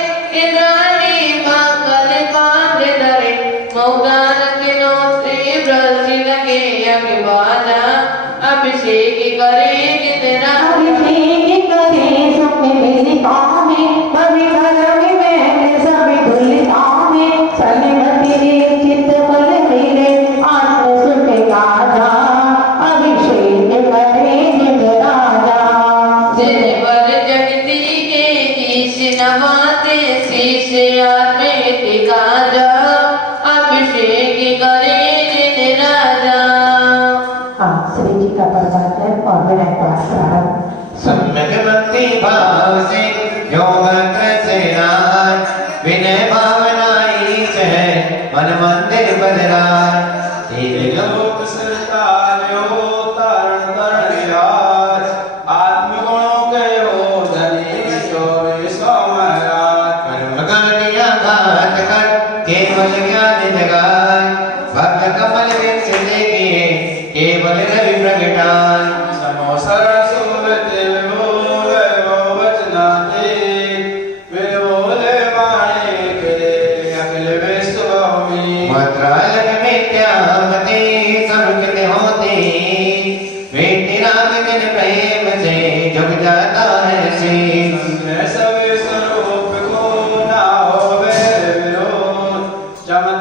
इंद्राणी मंगल पांडे धरे मौदान किनो श्री ब्रज लगे अभिवाना अभिषेक करे जिन राजा अभिषेक करे सुख मेरी कामे पवित्र में सभी धुल कामे सन्मति चित्त बल मेरे आत्म सुख गाजा अभिषेक करे जिन राजा जिन पर जगती के शीश नवाते शीश में टिकाजा अभिषेक करे जिन राजा हाँ श्री जी का प्रसाद है और मेरा क्लास प्रारंभ सम्यक भक्ति भाव से जो मंत्र से राय विनय भावना ईश है मन मंदिर बदराय लोक सरतार्यो तारण तरण विहार आत्मगुणों के हो धनी शोभे सोमरात कर्म कांडिया घात कर केवल ज्ञान जगाय भक्त कमल वृक्ष देखिए केवल रवि प्रगटाय समो सरल सुवित विभोग वो वचनाते विभोले वाणी के अखिल विश्व भूमि मद्रालक मिथ्यामति संकित होती वेटी राम जिन प्रेम से झुक जाता है शीश सभी स्वरूप को ना हो विरोध चमन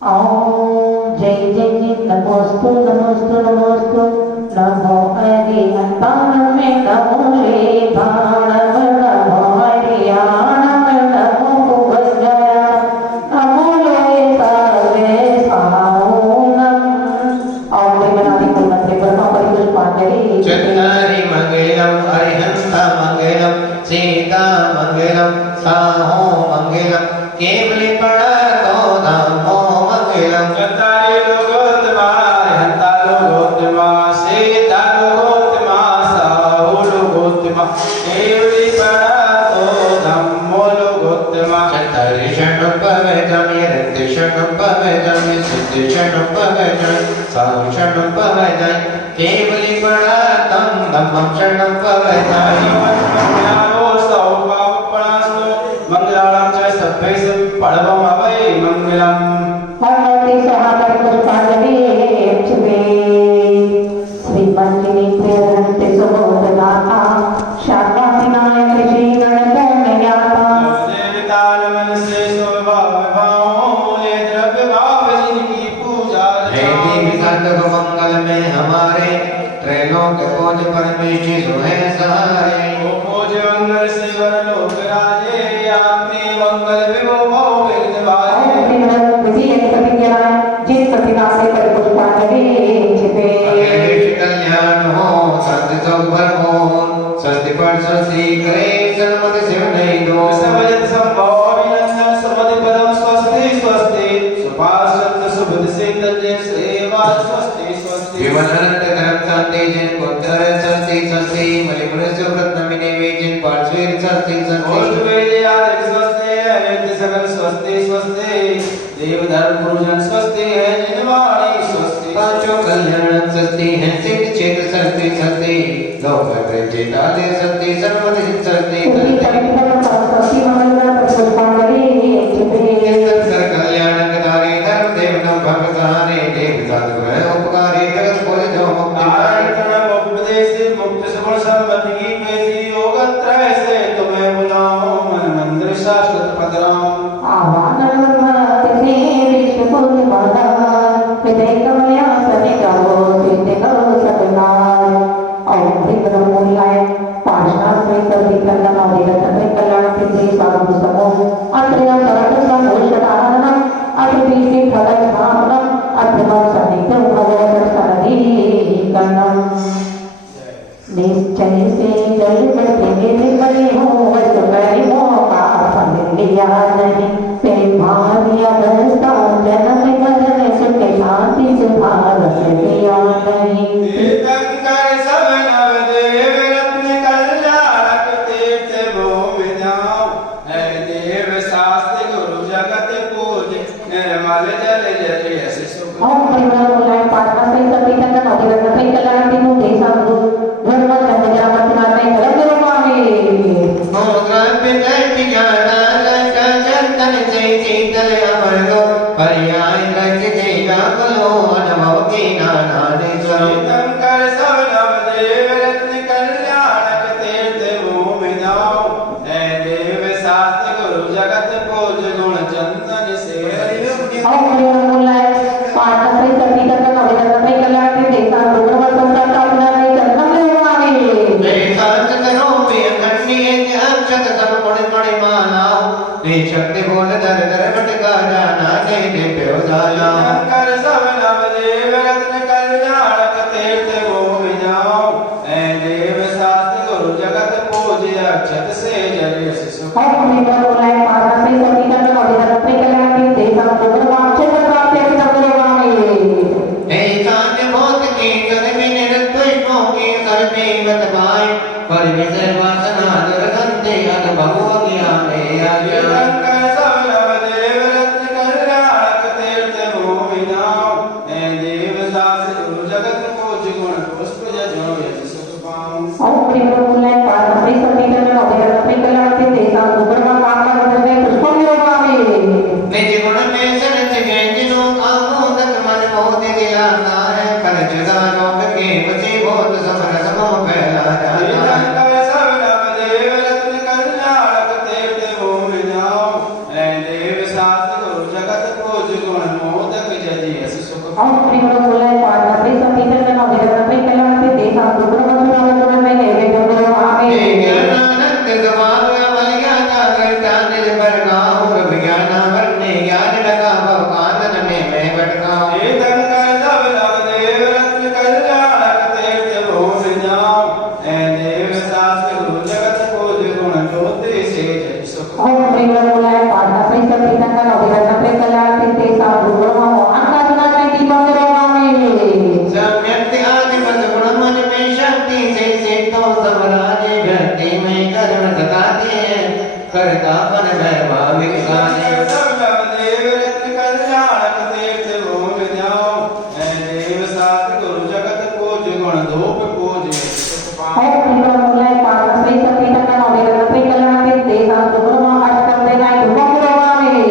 ओम जय जय जय नमोस्तु नमोस्तु नमोस्तु नमो अरिहंताणमे नमो लेभाणम नमो हरियाणम नमो भुवनजया नमो लोये सर्वे साऊनम। ओम त्रिगुणादि गुणत्रि ब्रह्म परिपुष्पांजलि चत्तारि मंगलम अरिहंता मंगलम सीता मंगलम साहो मंगलम केवली पड़ा तो धामो मंगलम चत्तारि लोकोत्तमा अरिहंता लोकोत्तमा सीता लोकोत्तमा साहो लोकोत्तमा केवली परातो धम्मो लोकोत्तमा चत्तारि षण्पवेदं यरन्ति षण्पवेदं सिद्धि षण्पवेदं साहु षण्पवेदं केवली पड़ा तं धम्मं षण्पवेदं मंगलाणां च सभ्यैः पडवमवै मंगलम् भगवती सहा परिपुष्पांजलि क्षिपे श्रीमंजनी प्रियहंते सुबोधदाता शांतिनायक श्री गणतन्याता देवताल मन से स्वभावों ले द्रव्य भाव जिनकी पूजा हे देवी साधक मंगल में हमारे त्रैलोक पूज परमेश्वर सुहे सहारे ओ पूज मंगल से वर लोक राजे आपने मंगल विभो भव विघ्नवाजे जिन प्रतिभा से परिपुष्पांजलि क्षिपे कल्याण हो सत्य सौभर हो सत्य पर स्वस्ति करे सर्वद शिव नहीं दो सबजत संभव अभिनंदन सर्वदि पदम स्वस्ति स्वस्ति सुभाषित सुबुद्ध सिद्धे सेवा स्वस्ति स्वस्ति जीवनानंद करम शांति जिन पुत्र स्वस्ति स्वस्ति मलिपुरुष व्रतमिने वेजिन पार्श्वेर स्वस्ति स्वस्ति ओष्ठ वेदे आदिक स्वस्ति है नित्य सकल स्वस्ति स्वस्ति देव धर्म पुरुषन स्वस्ति है जिनवाणी स्वस्ति पांचों कल्याण स्वस्ति है सिद्ध चेत स्वस्ति स्वस्ति लोक प्रचेता दे स्वस्ति सर्वद स्वस्ति सरस्वती मंगल परिपुष्पांजलि क्षिपे कर कल्याण कदारे धर्म देवता भगवाने देव साधु है उपकारी जगत बोले जो मुक्ति नारायण उपदेश मुक्त सगुण संपत्ति की पेशी योग त्रय से तुम्हें बुलाऊं मन मंदिर शाश्वत पदराम आवाहनमते विश्वपुरवादा हृदय कमल्या सने गावो सिद्धे करो सकलाय ओम त्रिगुणमूलाय पार्श्वास्त्रे प्रतिकरणम अभिगतने कल्याण सिद्धि साधु समो अत्रिया सरल समोषदानम अतिथि फल धामनम अध्यमं सनित्यं भगवत सनदीकरणम निश्चय से जल बढ़ते निर्मल हो वस्तु करी मोका फलिया नहीं ते भार्य अवस्था जन्म मरण सुख शांति सुभार दिया नहीं तीर्थंकर सब नवदेव रत्न कल्याणक तीर्थ भूमि जाओ है देव शास्त्र गुरु जगत पूज निर्मल जल जल यश सुख ओम परिवार पाठना से सभी तक अभिगत से कल्याण की मुझे सांगो धर्म चंद्र मत गलत रूपावे मोद्रापि दैति ज्ञान लंका चंदन से शीतल अमर लो पर्याय रच देगा कलो अनुभव की नाना निस्वर तीर्थंकर सब नवदेव रत्न कल्याणक तीर्थ भूमि जाओ है देव शास्त्र गुरु जगत पूज गुण चंदन से ओम परिवार पाठना से सभी तक अभिगत से कल्याण की देशा गुरु संसार का अपना नहीं जन्म लेवावे देखांत करो प्रिय धन्य अक्षत सब गुण गुण मानाओ ने शक्ति बोल धर धर भटका जाना ने प्यो जाया तीर्थंकर सब नवदेव रत्न कल्याणक तीर्थ भूमि जाओ है देव शास्त्र गुरु जगत पूज अक्षत से जल यश सुख ओम परिवार पाठना से सभी तक अभिगत से कल्याण की देशा गुरु वांछित प्राप्ति अभिगत लेवावे एकांत भूत की कर विनिर पुष्पों की कर देवत पाए पर विजय वासना दुर्गंधे अनुभव ज्ञाने आया तीर्थंकर सब नवदेव रत्न कल्याणक तीर्थ भूमि जाओ है देव शास्त्र गुरु जगत पूज गुण पुष्प जजो यश सुख पाऊं ओम परिवार पाठना से सभी तक अभिगत से कल्याण की देशा गुरु कामना करते पुष्प लेवावे निज गुण में सरच गए जिनो आमोदक मन मोद दिलाता है कर जगा लोक के बचे बहुत समर समो फैला जाता है तीर्थंकर सब नवदेव रत्न कल्याणक तीर्थ भूमि जाओ है देव शास्त्र गुरु जगत पूज गुण मोद Om Sri Guru Mulai Pada Sri Satita Kana Vidana Sri Kalyan Sri Desa Guru Mantra Guru Mai Heve Guru Amin. Gyananand गवाद मलियाता करतान निज बरगाऊं रब ज्ञाना वरने ज्ञान लगा भवकानन में मैं भटका चेतन कर सब लग देव रत्न कल्याणक तीर्थ भूमि जाऊं ऐ देव शास्त्र गुरु जगत पूज गुण ज्योति से जय सुख Om Sri Guru Mulai Pada Sri Satita Kana Vidana Sri Kalyan Sri Desa Guru Mantra Guru Amin. सम्यक्ति आदि पद गुण मन में शक्ति से सिद्धो समराजे भक्ति में कर्म सताते हैं करता पन वैभाविक गाने सब लग देव रत्न कल्याणक तीर्थ भूमि जाऊं ऐ देव शास्त्र गुरु जगत पूज गुण धूप पूज सुख पाऊं Om Sri Guru Mulai Pada Sri Satita Kana Vidana Sri Kalyan Sri Desa Guru Ashtam Denai Guru Amin.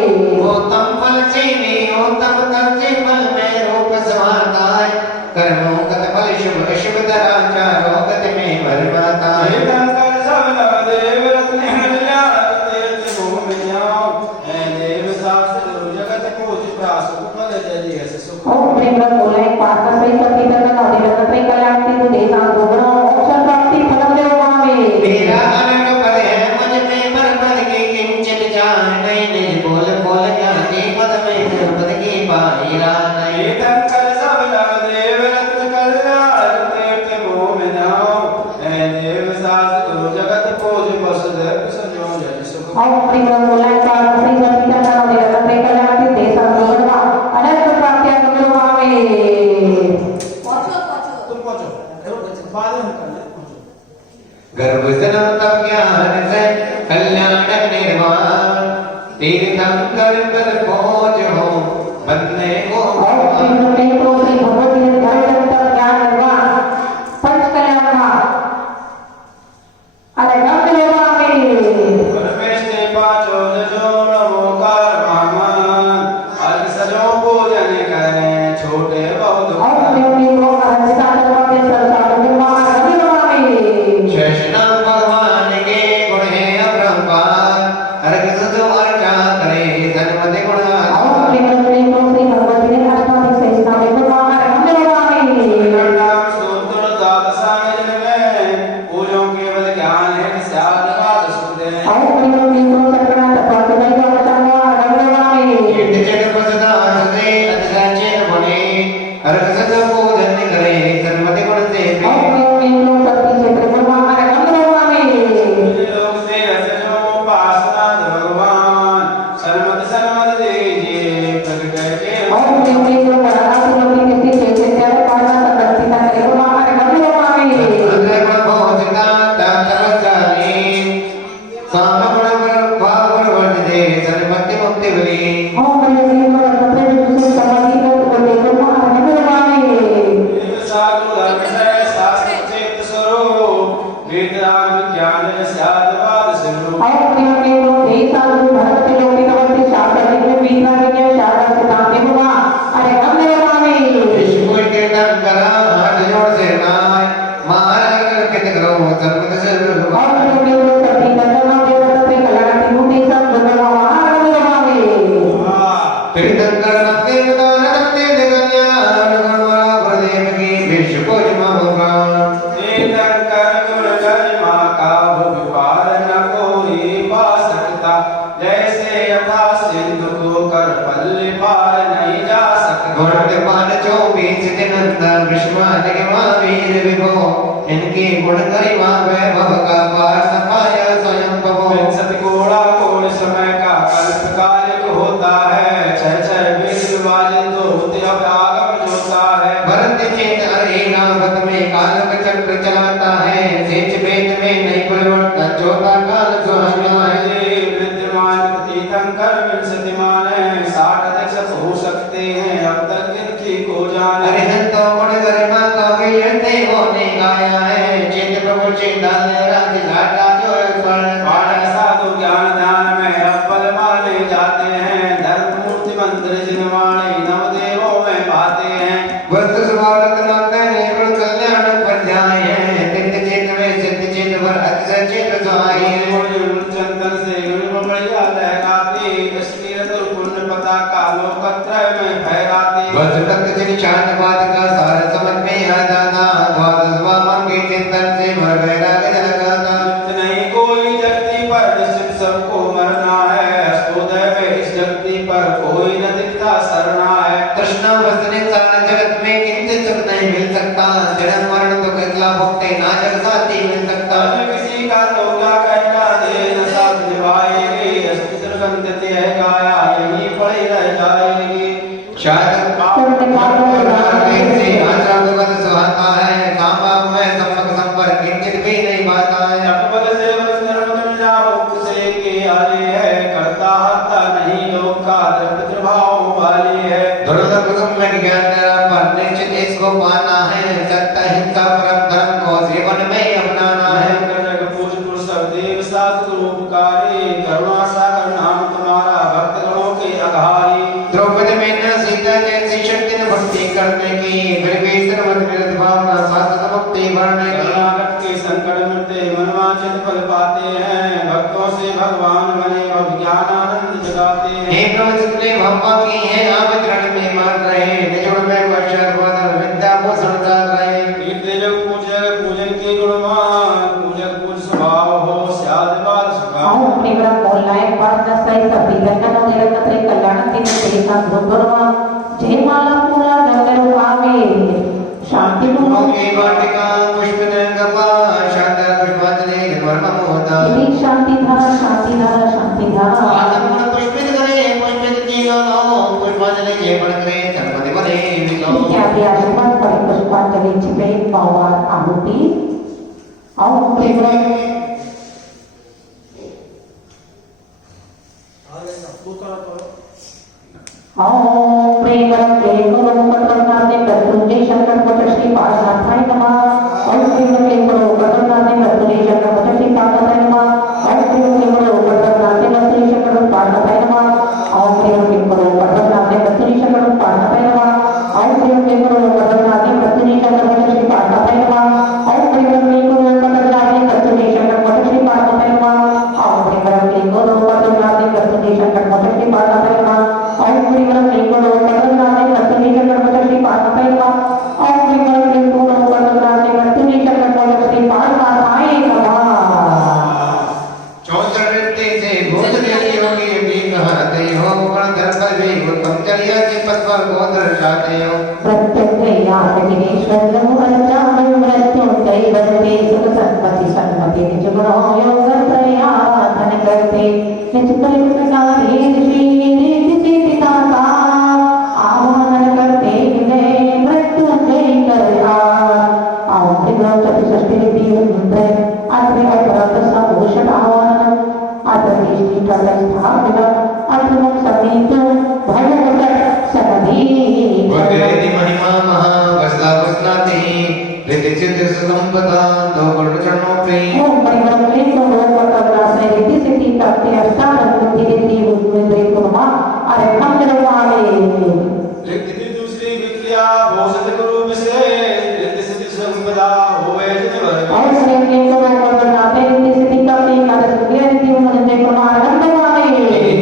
उत्तम फल से भी उत्तम कर्म से फल में रूप समाता है कर्मों गत फल शुभ अशुभ तराचा रोगत में भरमाता है चेतन कर सब लग देव रत्न कल्याणक तीर्थ भूमि जाऊं ऐ देव शास्त्र गुरु जगत पूज सुख फल जय यश सुख Om Sri Guru Mulai Pada Sri Satita Kana Vidana Sri Kalyan Sri Desa Guru Moksha Prakti Phalam Guru Amin. मेरा अनंग पद है मुझ में पर पद के किंचित जान नहीं निज बोल बोल ज्ञाति पद में पद की पाईरा नहीं चेतन कर सब लग देव रत्न कल्याणक तीर्थ भूमि जाऊं ऐ देव शास्त्र गुरु जगत पूज वसुदेव संजो जय सुख Om Sri Guru Mulai Pada Sri Satita Kana Vidana Sri Kalyan Sri Desa Guru Ananta Prakti Guru Amin. पहुंचो पहुंचो तुम पहुंचो बाद में कर ले पहुंचो गर्भ जन्म तब ज्ञान से कल्याणक निर्वाण तीर्थंकर पद पहुँच हो बनने को Om Sri Guru Negro Sri Bhagavati Dharma Jnana Nirvana Panch Kalyanama Ada Gam Guru Amin. परमेश्वर पांचो जो नमोकार भगवान अर्घ सजो पूजन करें छोटे बहुत Om Sri Guru Negro Arhanta Dharma Sarsa Guru Amin. Sheshnag भगवान के गुण है अपरंपार अर्घ सदो अर्चा करे सन्मति गुण Om Sri Guru Negro Sri Bhagavati Dharma Sarsa Guru Amin. नाम सूत्र द्वादशांग जन में पूजो केवल ज्ञान है निस्याद बात सुख दे Om Sri Guru Negro Sarkana Tapati Dharma Sarsa Guru Amin. कीर्ति चेत प्रसदा हृदय अतिशय चेत मुनि अर्घ सदो पूजन करे सन्मति गुण से Om Sri Guru Negro Sarti Chetra Guru Amin. लोक से सजो उपासना भगवान सर्वत सर्वत दीजिए प्रगट के Om Sri Guru Negro Sarati Loki Kisi Chetra Chetra Parna Sakati Sakari Guru Amin. अग्र भोजता तत्वजानी सामगुण भागुण वर्धते सन्मति मुक्ति बली Om Sri Guru Negro Sarti Loki Samati Guru Amin. साधु धर्म है शास्त्र चेत स्वरूप वेद राग ज्ञान स्याद बात स्वरूप Om Sri Guru Negro Desa Guru Bharati Loki Kavati Shastra Guru Vitra Vigya Shastra Siddhante Guru Are Gam Guru Amin. विश्व कोई कीर्तन करा हाथ जोड़ से नाय महाराज कर कित करो सर्वत से Om Sri Guru Negro Sarti Dharma Vedanta Sri Kalyan Sri Desa Guru Amin. कीर्तन कर नक्के बदान नक्के जगन्यान गुणवरा प्रदेव की विश्व को जमा भगवान चेतन कर गुण गरिमा का विपार न कोई पा सकता जैसे यथा सिंधु को कर पल्ले पार नहीं जा सकता गुण पान 24 दिन अंदर विश्वान के महावीर विभो इनकी गुण गरिमा वैभव का पार सफाया स्वयं प्रभो विंशति कोड़ा कोण समय का कल्प कालिक होता है छह छह वेद वाले तो होते अब आगम जोता है भरत चेत अरे नाभत में कालक चक्र चलाता है सेच वेद में नहीं परिवर्तन जोता काल सुहाना है विद्यमान तीर्थंकर विंशतिमान है 60 दशक हो सकते हैं अब तक इनकी को जाने अरिहंतो गुण गरिमा का वीरते होने गाया है चित प्रभु चिंतन राज घाटा जो स्वर्ण बालक साधु ज्ञान ध्यान में अव्वल माने जाते हैं धर्म मूर्ति मंत्र जिनवाणी नवदेवों में भाते हैं वस्तु स्वागत नंदन गुण कल्याण पर जाए हैं तित चित में सिद्ध चित पर अतिशय चित सुहाए चंदन से बढ़िया लहराती कश्मीर पुण्य पता का लोकत्रय में भैरव वज्र तख्त जिन चांद बाद का सार समझ में आ जाना द्वादश वामन के चिंतन से मर वैराग जल गाना नहीं कोई धरती पर निश्चित सबको मरना है अस्तोदय में इस धरती पर कोई न दिखता सरना है तृष्णा वसने सार जगत में किंचित सुख नहीं मिल सकता जन्म मरण दुख एकला भुगते ना जग साथी मिल सकता तब किसी का तो क्या कहना दे न साथ निभाएगी अस्तित्व गंधते है काया यहीं पड़ी रह जाएगी शायद से आशा दुखद सुहाता है काम बाप में संपर्क संपर्क किंचित भी नहीं पाता है अपबल से वचन बन जा मुक्त से के आले है करता हरता नहीं लोक का द्रव्य वाली है दुर्लभ कुसुम में ज्ञान पर निश्चित इसको पाना है सत्य हिंसा परम धर्म को जीवन में अपनाना है जग पूज पुरुष देव सात रूपकारी करुणा सागर नाम तुम्हारा भक्त गणों के अघारी द्रौपदी में न सीता जैसी शक्ति न भक्ति करने की फिर भी सर्वत्र निरत भावना साधन भक्ति भरने की शरणागत के संकट मिटते मनवांछित फल पाते हैं भक्तों से भगवान बने और ज्ञान आनंद जगाते हैं हे प्रभु जितने भक्तों की है आप चरण में मार रहे निजुड़ में पश्चात वादन विद्या भूषण कर रहे कीर्तिजग पूजक पूजन के गुणमान पूजक पूज स्वभाव हो स्याद बाल सुखा ओम प्रियम ऑनलाइन पाठना सही सभी दंडनो निरंतर कल्याण के देशा गुरुवा जय माला पूरा नगर आवे शांति के वाटिका पुष्पन गपा शांत पुष्पांजलि वर्म मोहता श्री शांति धारा शांति धारा शांति धारा आदम गुण पुष्पित करे पुष्पित जीव लो पुष्पांजलि जे बन करे तन्मति बने विलो इत्यादि आचमन पर पुष्पांजलि छिपे पावार आहुति ओम प्रियम ओम प्रेम के गुरु पत्रनाथे प्रभुजे शंकर पट श्री पार्वती नमः ओम प्रेम के गुरु पत्रनाथे प्रभुजे शंकर पट श्री पार्वती नमः ओम प्रेम के गुरु पत्रनाथे प्रभुजे शंकर पार्वती नमः ओम प्रेम के गुरु पत्रनाथे प्रभुजे शंकर पार्वती नमः ओम प्रेम के गुरु पत्रनाथे प्रभुजे शंकर पट श्री पार्वती नमः ओम प्रेम के गुरु पत्रनाथे प्रभुजे शंकर पट श्री पार्वती नमः ओम प्रेम के गुरु पत्रनाथे प्रभुजे शंकर पट श्री पार्वती नमः ओम प्रियम लिंगो पदनामे कतनी चक्रपट श्री पार्वती नमः ओम प्रियम लिंगो पदनामे कतनी चक्रपट श्री पार्वती नमः चौचरते से भूत योगी भी कहते हो गुण धर्म पर भी उत्तम चर्या के पद पर को दर्शाते हो प्रत्यक्षयात गिरीश्वर नमोरचामं मृत्युंजय वन्दे सुख संपत्ति सन्मति निज गुणों योग प्रयाधन करते निज कल्पनारे श्री आवाहन करते विनय मृत्युंजय करता ओम प्रियम चतुष्टि मंत्र अत्र अपराध समोषण आवाहन अत्र दृष्टि तटस्थापित अत्र समीप भयंकर सदी वगैरह महिमा महा वसला वसनाते रिद्धि सिद्धि संपदा दो गुण चरणों प्रेम ओम परिवार में तो लोग पता से रिद्धि सिद्धि प्राप्ति अर्थात बुद्धि रिद्धि उद्मेन्द्रिय कुर्मा अरे मंत्र वाले रिद्धि दूसरी विक्रिया भोषित गुरु विशेष रिद्धि सिद्धि संपदा होवे जिन वर्ग और शरीर के को पता रिद्धि सिद्धि प्राप्ति कार्य सिद्धि रिद्धि उद्मेन्द्रिय कुर्मा मंत्र वाले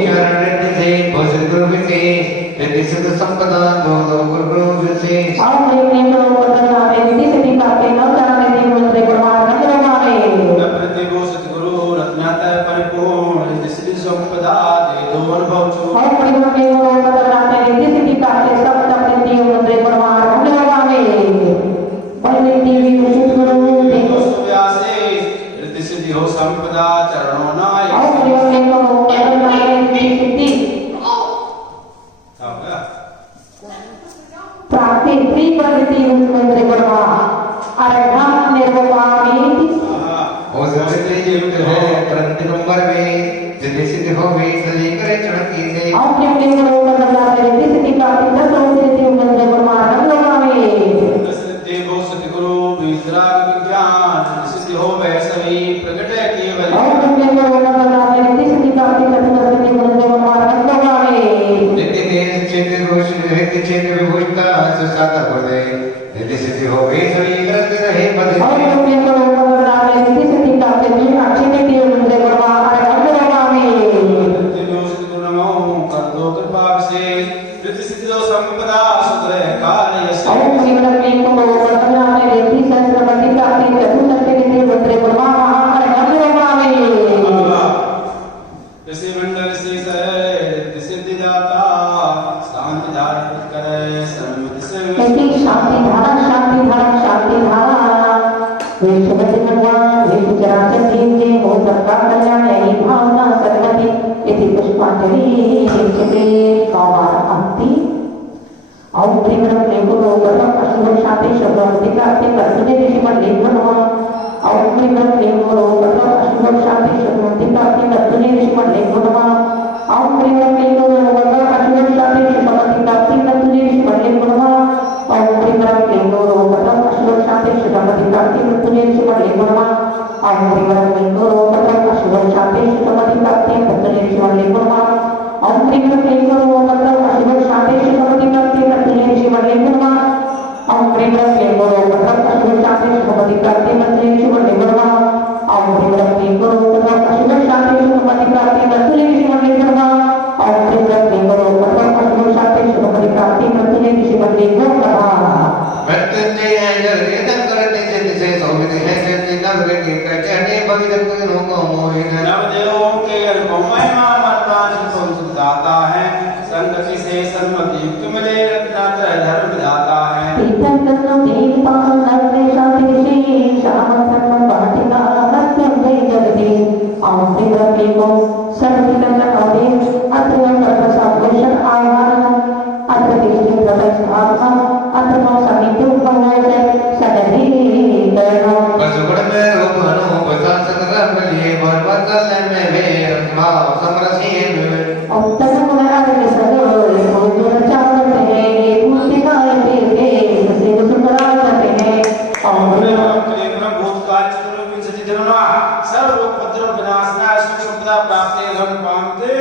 चरण रिद्धि से भूषित गुरु विशेष रिद्धि सिद्धि संपदा दो गुरु विशेष और शरीर के को पता रिद्धि सिद्धि प्राप्ति न करने रिद्धि उद्मेन्द्रिय कुर्मा मंत्र वाले प्रति भोषित गुरु रत्नातर परिपूर्ण रिद्धि सिद्धि संपदा दे दो अनुभव छू और परिवार के को पता रिद्धि सिद्धि प्राप्ति सब तक रिद्धि उद्मेन्द्रिय कुर्मा मंत्र वाले परिद्धि विभूषित गुरु देखो सुव्यासे रिद्धि सिद्धि हो संपदा चरणों नाय और परिवार के को पता रिद्धि सिद्धि प्राप्ति त्रिप्रवृत्ति उन्मंत्र कर्मा अरघम निर्वपामी हो सकते युक्त है परंतु नंबर में जितने सिद्ध हो वे सभी करे चढ़ की से और प्रेम के गुरु पदला रिद्धि सिद्धि प्राप्ति दस उन्मंत्र उन्मंत्र कर्मा रंगवामी सिद्धि भोषित गुरु विद्राग विज्ञान सिद्धि हो वैसवी प्रकट केवल और प्रेम के गुरु पदला रिद्धि सिद्धि प्राप्ति दस उन्मंत्र उन्मंत्र कर्मा रंगवामी नित्य देह क्षेत्र घोष नित्य क्षेत्र विभूषिता सुसाता हृदय नित्य सिद्धि हो वे सभी करते रहे पद और प्रेम के गुरु पदला रिद्धि सिद्धि प्राप्ति दस अच्छे उन्मंत्र कर्मा रंगवामी रिद्धि भोषित गुरु नमो कर दो कृपा विशेष रिद्धि सिद्धि हो संपदा सुख स्वीकार्य ओम श्री ब्रह्मे को वर्तमान में वेदी सहस्रपति प्राप्ति चतुर्दश के मंत्र ब्रह्मा महाकार नमो नमामि ऋषि मंडल से सर सिद्धिदाता शांति धारण करे सर्वमति से ऐसी शांति धारा विश्वपति भगवान विश्व चराचर जीव के हो सबका कल्याण यही भावना सर्वति इति पुष्पांजलि लिखते कौमार अंति ओम श्री ब्रह्मे को वर्तमान अशुभ शांति शब्दवती प्राप्ति कर्तव्य ऋषि मंडली नमः ओम श्री ब्रह्मे को वर्तमान अशुभ शांति शब्दवती प्राप्ति कर्तव्य ऋषि मंडली नमः ओम श्री ब्रह्मे को वर्तमान अशुभ शांति शब्दवती प्राप्ति कर्तव्य ऋषि मंडली नमः ओम श्री ब्रह्मे को वर्तमान अशुभ शांति शब्दवती प्राप्ति कर्तव्य ऋषि मंडली नमः ओम श्री ब्रह्मे को वर्तमान अशुभ शांति शब्दवती प्राप्ति कर्तव्य ऋषि मंडली नमः ओम श्री ब्रह्मे को वर्तमान अशुभ शांति शब्दवती प्राप्ति कर्तव्य ऋषि मंडली नमः ओम श्री ब्रह्मे को वर्तमान अशुभ शांति शब्दवती प्राप्ति कर्तव्य ऋषि मंडली नमः ओम श्री ब्रह्मे को वर्तमान अशुभ शांति शब्दवती प्राप्ति कर्तव्य ऋषि मंडली नमः ओम श्री ब्रह्मे को वर्तमान अशुभ शांति शब्दवती प्राप्ति कर्तव्य ऋषि मंडली नमः मृत्युंजय जगदेतं करते जित से सौमित है जति नव के कचने भविदक लोको मोहित नवदेवों के अनुपमय महामंत्रान संसुदाता है संगति से सन्मति युक्त मिले रत्नात्र धर्म दाता है तीर्थंकरनो देवपाल नरवे शांति ऋषि शामंत्रम पाटिका मृत्युंजय जगदे ओम श्री ब्रह्मे को सर्वविदंड अवदेव अत्र सर्वसाभूषण आहार अत्र तिष्ठि प्रदक्षिणात्मा अत्र नो समितु भवते सदति करो बसुगुण में रूप अनु बसा सकल लिए बरबतल में वे भाव समरसीन ओम तत्सम आदि सरो भोजन चावते हैं ये मूर्ति काय देते से सुंदराते हैं ओम भूतकाल चित्ररूपिण सचिधर्मा सर्वोपद्रव विनाशनाय सुखदा प्राप्ते धर्म पामते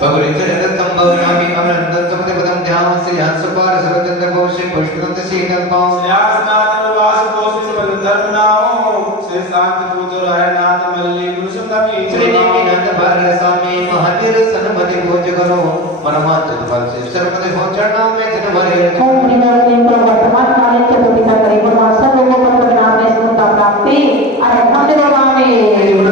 भगवती संभवनामि अमृत समते पदम ध्यान से हंस पार सर्वचंद्र कोशे पुष्पवंत शीतल पाओ श्यासनाथ वास कोशिश बल धर्म नामो श्री शांति पुत्र है नाथ मल्ली गुरु सुंदरी श्री नीतिनाथ भार्य स्वामी महावीर सन्मति भोज करो परमात्म फल से सर्वपद हो चरणों में जन भरे ओम श्री ब्रह्मे को वर्तमान काले चतुर्थी का करीब मासा लोगों को परिणाम में सुनता प्राप्ति अरहम नमामि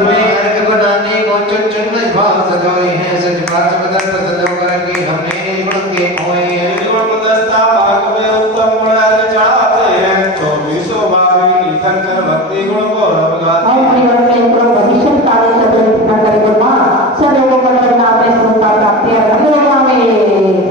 में अर्घ बनाने को चुन चुन भाव सजोई है सच बात बदल सजो करके हमने गुण के होए गुण दस्ता मार्ग में उत्तम गुण चढ़ाते हैं 24 भावी तीर्थंकर भक्ति गुण गौरव गाते ओम श्री ब्रह्मे को भविष्य काले चतुर्थी का करीब मासा लोगों को परिणाम में सुनता प्राप्ति अरहम नमामि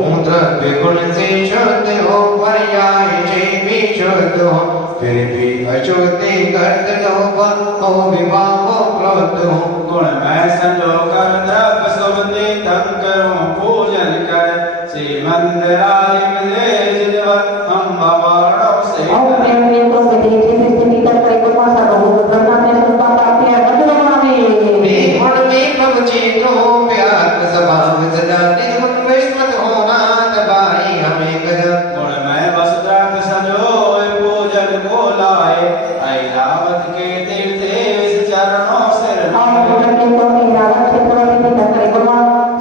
मूत्र विगुण से शुद्ध हो पर्याय से भी शुद्ध हो फिर भी अशुद्धि करते हो विवाह हो क्रोध हो गुण में संजो कर द्रव्य सुबंधि करूं पूजन कर श्री मंदिर आदि मिले जिनवत हम भवानों से ओम ब्रह्मे को विदेशी स्थिति तक करीब मासा लोगों को परिणाम में सुनता प्राप्ति अरहम नमामि गुण में पहुंचे तो प्यार स्वभाव सदा निर्गुण विस्मृत होना दबाई हमें कर गुण में वसुधा सजोए पूजन को लाए ऐरावत के तीर्थ चरणों से ओम ब्रह्मे को ईरावत क्षेत्रवती का करीब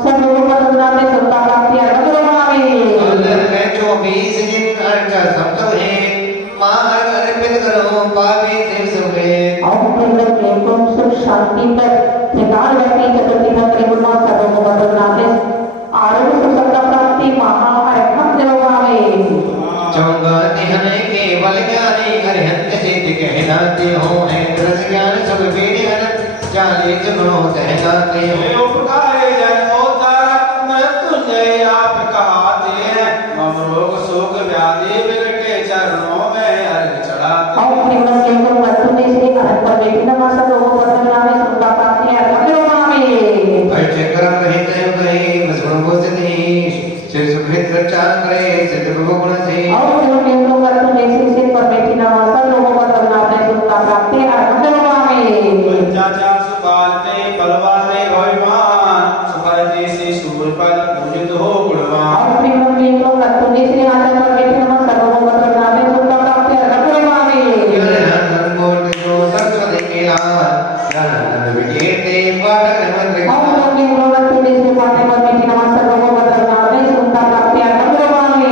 सब लोगों को परिणाम में सुनता प्राप्ति अरहम नमामि अंदर में 24 दिन अर्च शब्द है मार अर्पित करो पापी तीर्थ हुए ओम ब्रह्मे को सुख शांति पर त्रिकाल व्यापी चतुर्थी का करीब सब लोगों को परिणाम में आरोग्य सुख सबका प्राप्ति महा अरहम नमामि चौंगा निहने केवल ज्ञानी अरिहंत सिद्ध कहलाते हो है दृढ़ ज्ञान सब पीढ़ी चालीस गुणों सहलाते हो हे उपकार जन उद्धारक मृत्युंजय आप कहाते हैं मम रोग शोक व्याधि विकटे चरणों में अर्घ चढ़ाते ओम श्री ब्रह्मे को वर्तुने श्री अनंत पर बैठी नमासा लोगों को परिणाम में सुनता प्राप्ति अरहम नमामि अष्टक्रम रहित गए मसुरों को सतीश सिर सुखित रक्षा करे सिद्ध गुण से ओम श्री ब्रह्मे को वर्तुने श्री सिर पर बैठी नमासा लोगों को परिणाम में सुनता प्राप्ति अरहम नमामि चाचा सुपालते बलवाने भगवान सुखरते से शूरपल पूजित हो गुणवान ओम श्री ब्रह्मे को वर्तुने श्री आसन पर बैठी नमासा लोगों को परिणाम में सुनता प्राप्ति अरहम नमामि सरस्वती के ज्ञान विकीर्ति पाठन मंत्र ओम ब्रह्मे को वर्तुने श्री पाठे पर बैठी नमासा लोगों को परिणाम में सुनता प्राप्ति अरहम नमामि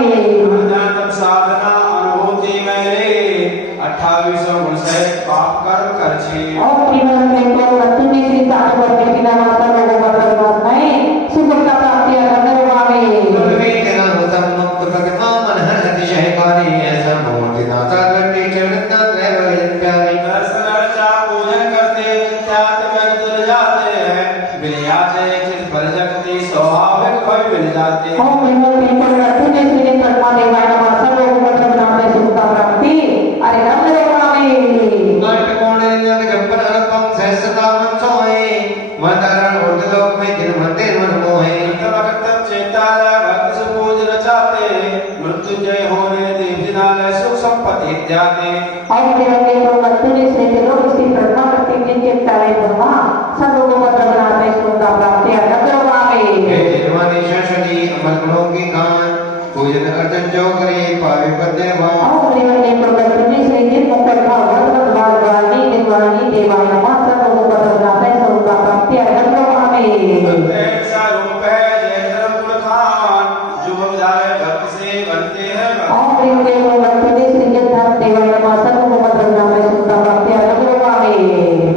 होने देव जिनालय सुख संपत्ति जाते और देवके तो मत्तुनि से लोग इसी ब्रह्मा करते जिनके ताले ब्रह्मा सब लोगों को बनाते सुख प्राप्ति अगरवावे हे निर्वाणी शाश्वती अमर गुणों की खान पूजन अर्चन जो करे पावे पद्य भाव और देवके तो मत्तुनि से जिन मुकर भाव भगवान वाणी देवानी देवाय नमः सब लोगों को बनाते सुख प्राप्ति अगरवावे ऐसा रूप है जय धर्म गुण खान जो बजाए भक्ति से बनते हैं और देवके तो मत्तुनि से जिन धर्म देवाय नमः सब लोगों को बनाते सुख प्राप्ति अगरवावे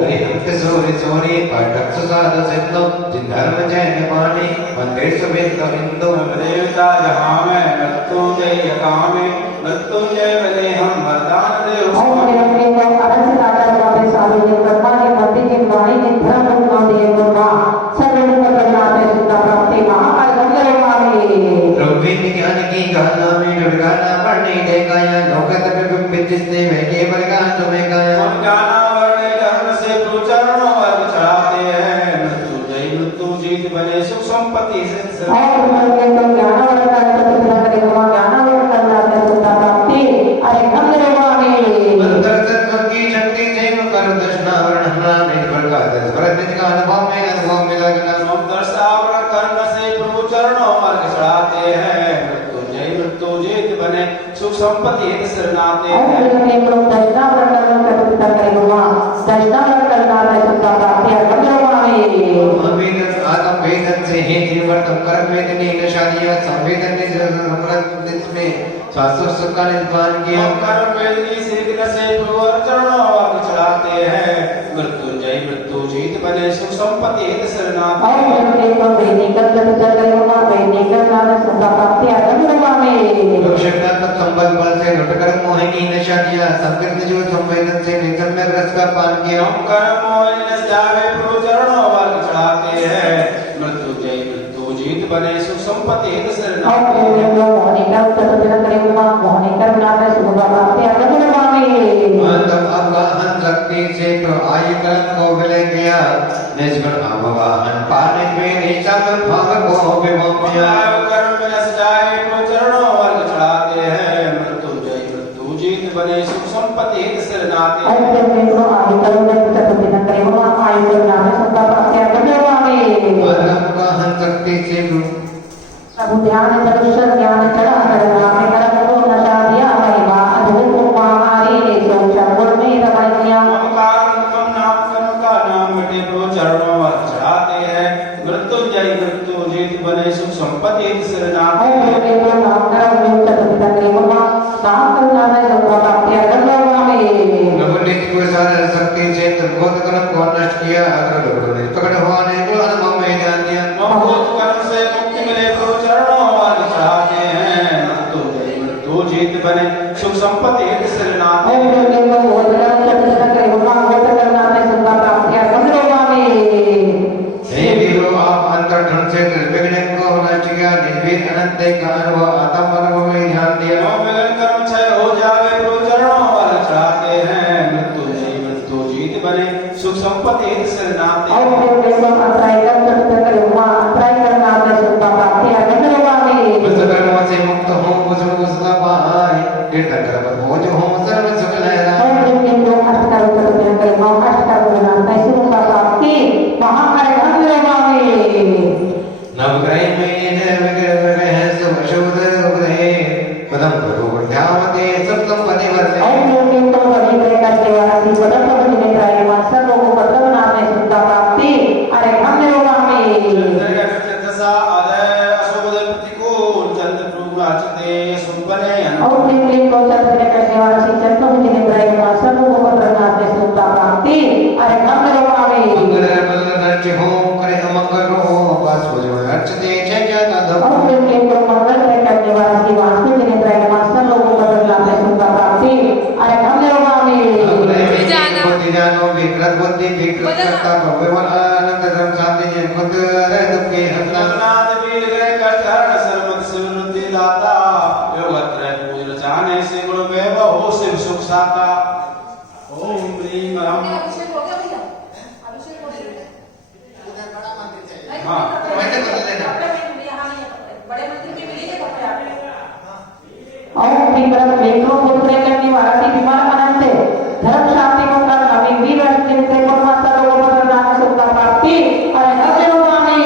हरिहंत सोरे सोरे पाठक सुसाद सिद्धो जिन धर्म जैन पानी मंदिर सुवेद हिंदो देवता जहाँ में मृत्युंजय कामे मृत्युंजय बने हम वरदान देव और देवके तो अरस दाता वापे साधु जिन ब्रह्मा जी मंदिर जी वाणी जी धर्म गुण दिए ब्रह्मा सब लोगों को बनाते सुख प्राप्ति महाकाल अगरवावे द्रव्य ज्ञान की गाना में दुर्गाना पढ़ने देखा या लोकत विपित जिसने वे केवल गान तुम्हें गाया गाना वर्णे धर्म से प्रचरणों वर्ग चढ़ाते हैं मृत्यु जीत बने सुख संपत्ति से और देवके तो ज्ञान और कर्म करे ज्ञान और करना सुख प्राप्ति अरे अगरवावे अंतर तत्व की शक्ति से कर दर्शना वर्णना निर्भर का दर्शन का अनुभव में लगना दर्शावरण कर्म से प्रभु चरणों वर्ग चढ़ाते हैं मृत्यु जीत बने सुख संपत्ति शरणाते और हैं देवके तो दर्शनावरण करना करे दर्शनावरण करना सुख प्राप्ति अगरवावे संवेदन आत्म वेदन से ही निर्वर्तन कर्म वेदनी नशादिया संवेदन ने समृद्ध में शास्त्र सुख का निर्माण किया कर्म वेदनी शीघ्र से प्रभु चरणों वर्ग चढ़ाते हैं मृत्यु जीत बने सुख संपत्ति शरणाते और हैं देवके तो वैदिकल करे वैदिकल ज्ञान सुख प्राप्ति अगरवावे लोकशक्ति तक संबल बल से लुटकर मोहिनी नशा किया संकीर्ण जो संवेदन से निगम्य रस का पान किया कर्म मोहिनी नश जावे प्रभु चरणों वर्ग चढ़ाते हैं मृत्यु जीत बने सुख संपत्ति और शरणाते हैं देवके तो मोहनिकर तत्व करे मोहनिकर ज्ञान सुख प्राप्ति अगरवावे तब अवगाहन शक्ति से तो आय कलन को विलय किया निष्गुण अवगाहन पाने में निचाकर भाग को विमोपिया कर्म में नश जाए प्रभु चरणों वर्ग चढ़ाते हैं मृत्यु जीत बने सुख संपत्ति शरणाते और हैं देवके तो आयकर में तत्व करे आयकर ज्ञान सुख प्राप्ति अगरवावे अवगाहन शक्ति से प्रभु ध्यान चतुष्र ज्ञान चढ़ा करना में कर्म को नशा दिया महिमा अद्भुत महारी ने सो चंगुल में रमणीय ओंकार कम नाम कर्म का नाम मिटे प्रभु चरणों वर्ग चढ़ाते हैं मृत्यु जीत बने सुख संपत्ति शरणाते और हैं देवके तो नाम कर्म चतुष्र करे नाम करना में सुख प्राप्ति अगरवावे नवनीत को सारा शक्ति से तुमको कर्म को नष्ट किया अगर लोगों ने पकड़ होने को अनुभव में ध्यान दिया भूत कर्म से मुक्ति मिले प्रभु चरणों वर्ग चढ़ाते हैं मृत्यु जीत बने सुख संपत्ति शरणाते और हैं देवके तो बोधना चतुष्र करे बोध करना में सुख प्राप्ति अगरवावे हे वीरो आप अंतर ढंग से निर्विघ्न को नष्ट किया निर्भीक अनंत का अनुभव आत्म अनुभव में ध्यान दिया मिलन कर्म क्षय हो जावे प्रभु चरणों वर्ग चढ़ाते हैं मृत्यु जीत बने सुख संपत्ति शरणाते और हैं देवके तो अंतराय कर चतुष्र करे अंतराय करना में सुख प्राप्ति अगरवावे उस कर्म से मुक्त हो उस उसका पाए कीर्तन कर भोज हो सर्व सुख लहरा और देवके तो अष्टकर चतुष्र करे अष्टकर बनाता है सुख प्राप्ति महाकाल अगरवावे नवग्रह में विग्रह है शुभ शुभ उदय पदम करो ध्यावते सप्तम पदे वर्ते और देवके तो बड़ी बड़ी करते वाली पदम पद में त्राय मास्टर लोगों को पदम नाम में सुख प्राप्ति अरे अगरवावे दशा अदय अशुभ प्रतिकूल चंद्र प्रभु राचते शुभ बने और देवके तो चतुष्र करने वाली चतुर्थ में त्राय मास्टर लोगों को पदम नाम में सुख प्राप्ति अरे अगरवावे मंगल बल नर्च हो करे अमंगल हो पास हो जो अर्चते जय जय और दादा देवके तो मंगल करने वाली वास्तु में त्राय मास्टर लोगों को पदम नाम में सुख प्राप्ति अरे अगरवावे बुद्धि जानो विकृत बुद्धि विकृत करता भगवान आनंद धर्म शांति जन खुद रह दुख के हंसना जगन्नाथ वीर गए कष्टहरण सर्वत सिवृद्धि दाता योगत्रय पूज रचाने से गुण वैभव हो शिव सुख साता ओम ह्रीं राम अभिषेक हो गया भैया अभिषेक हो गया हाँ। मैंने बदल देना। कपड़े में यहाँ नहीं है कपड़े। बड़े मंदिर में मिलेंगे कपड़े आपको ओम विक्रम लेखो पुत्र करने वाला सी विमान अनंत धर्म शांति को कर नवी वीर अर्जुन से परमात्मा लोगों पर नाम सुनता प्राप्ति और अग्नि स्वामी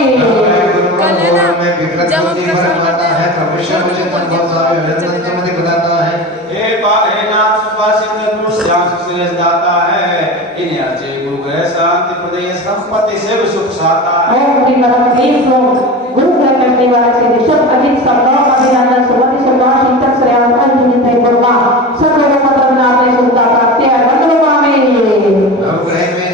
कल है ना, में विक्रम जब हम बुद्धि प्रश्न फरमाता है, प्रभु शब्द करते हैं, चिंतन बहुत सारे अनंत समझ बताता है। हे नाथ सुभाषित पुरुषांश सुरेश दाता है, इन्हें अर्चे गुरु ग्रह शांति प्रदेश संपत्ति से भी सुख साता है। ओम विक्रम लेखो गुरु ग्रह करने वाला सी ऋषभ अजित संभव अभिनंदन सुमति सुभाष शीतक श्रेयांश अर्जुन से परमा सब लोगों पर नाम सुनता प्राप्ति और अग्नि स्वामी नवग्रह में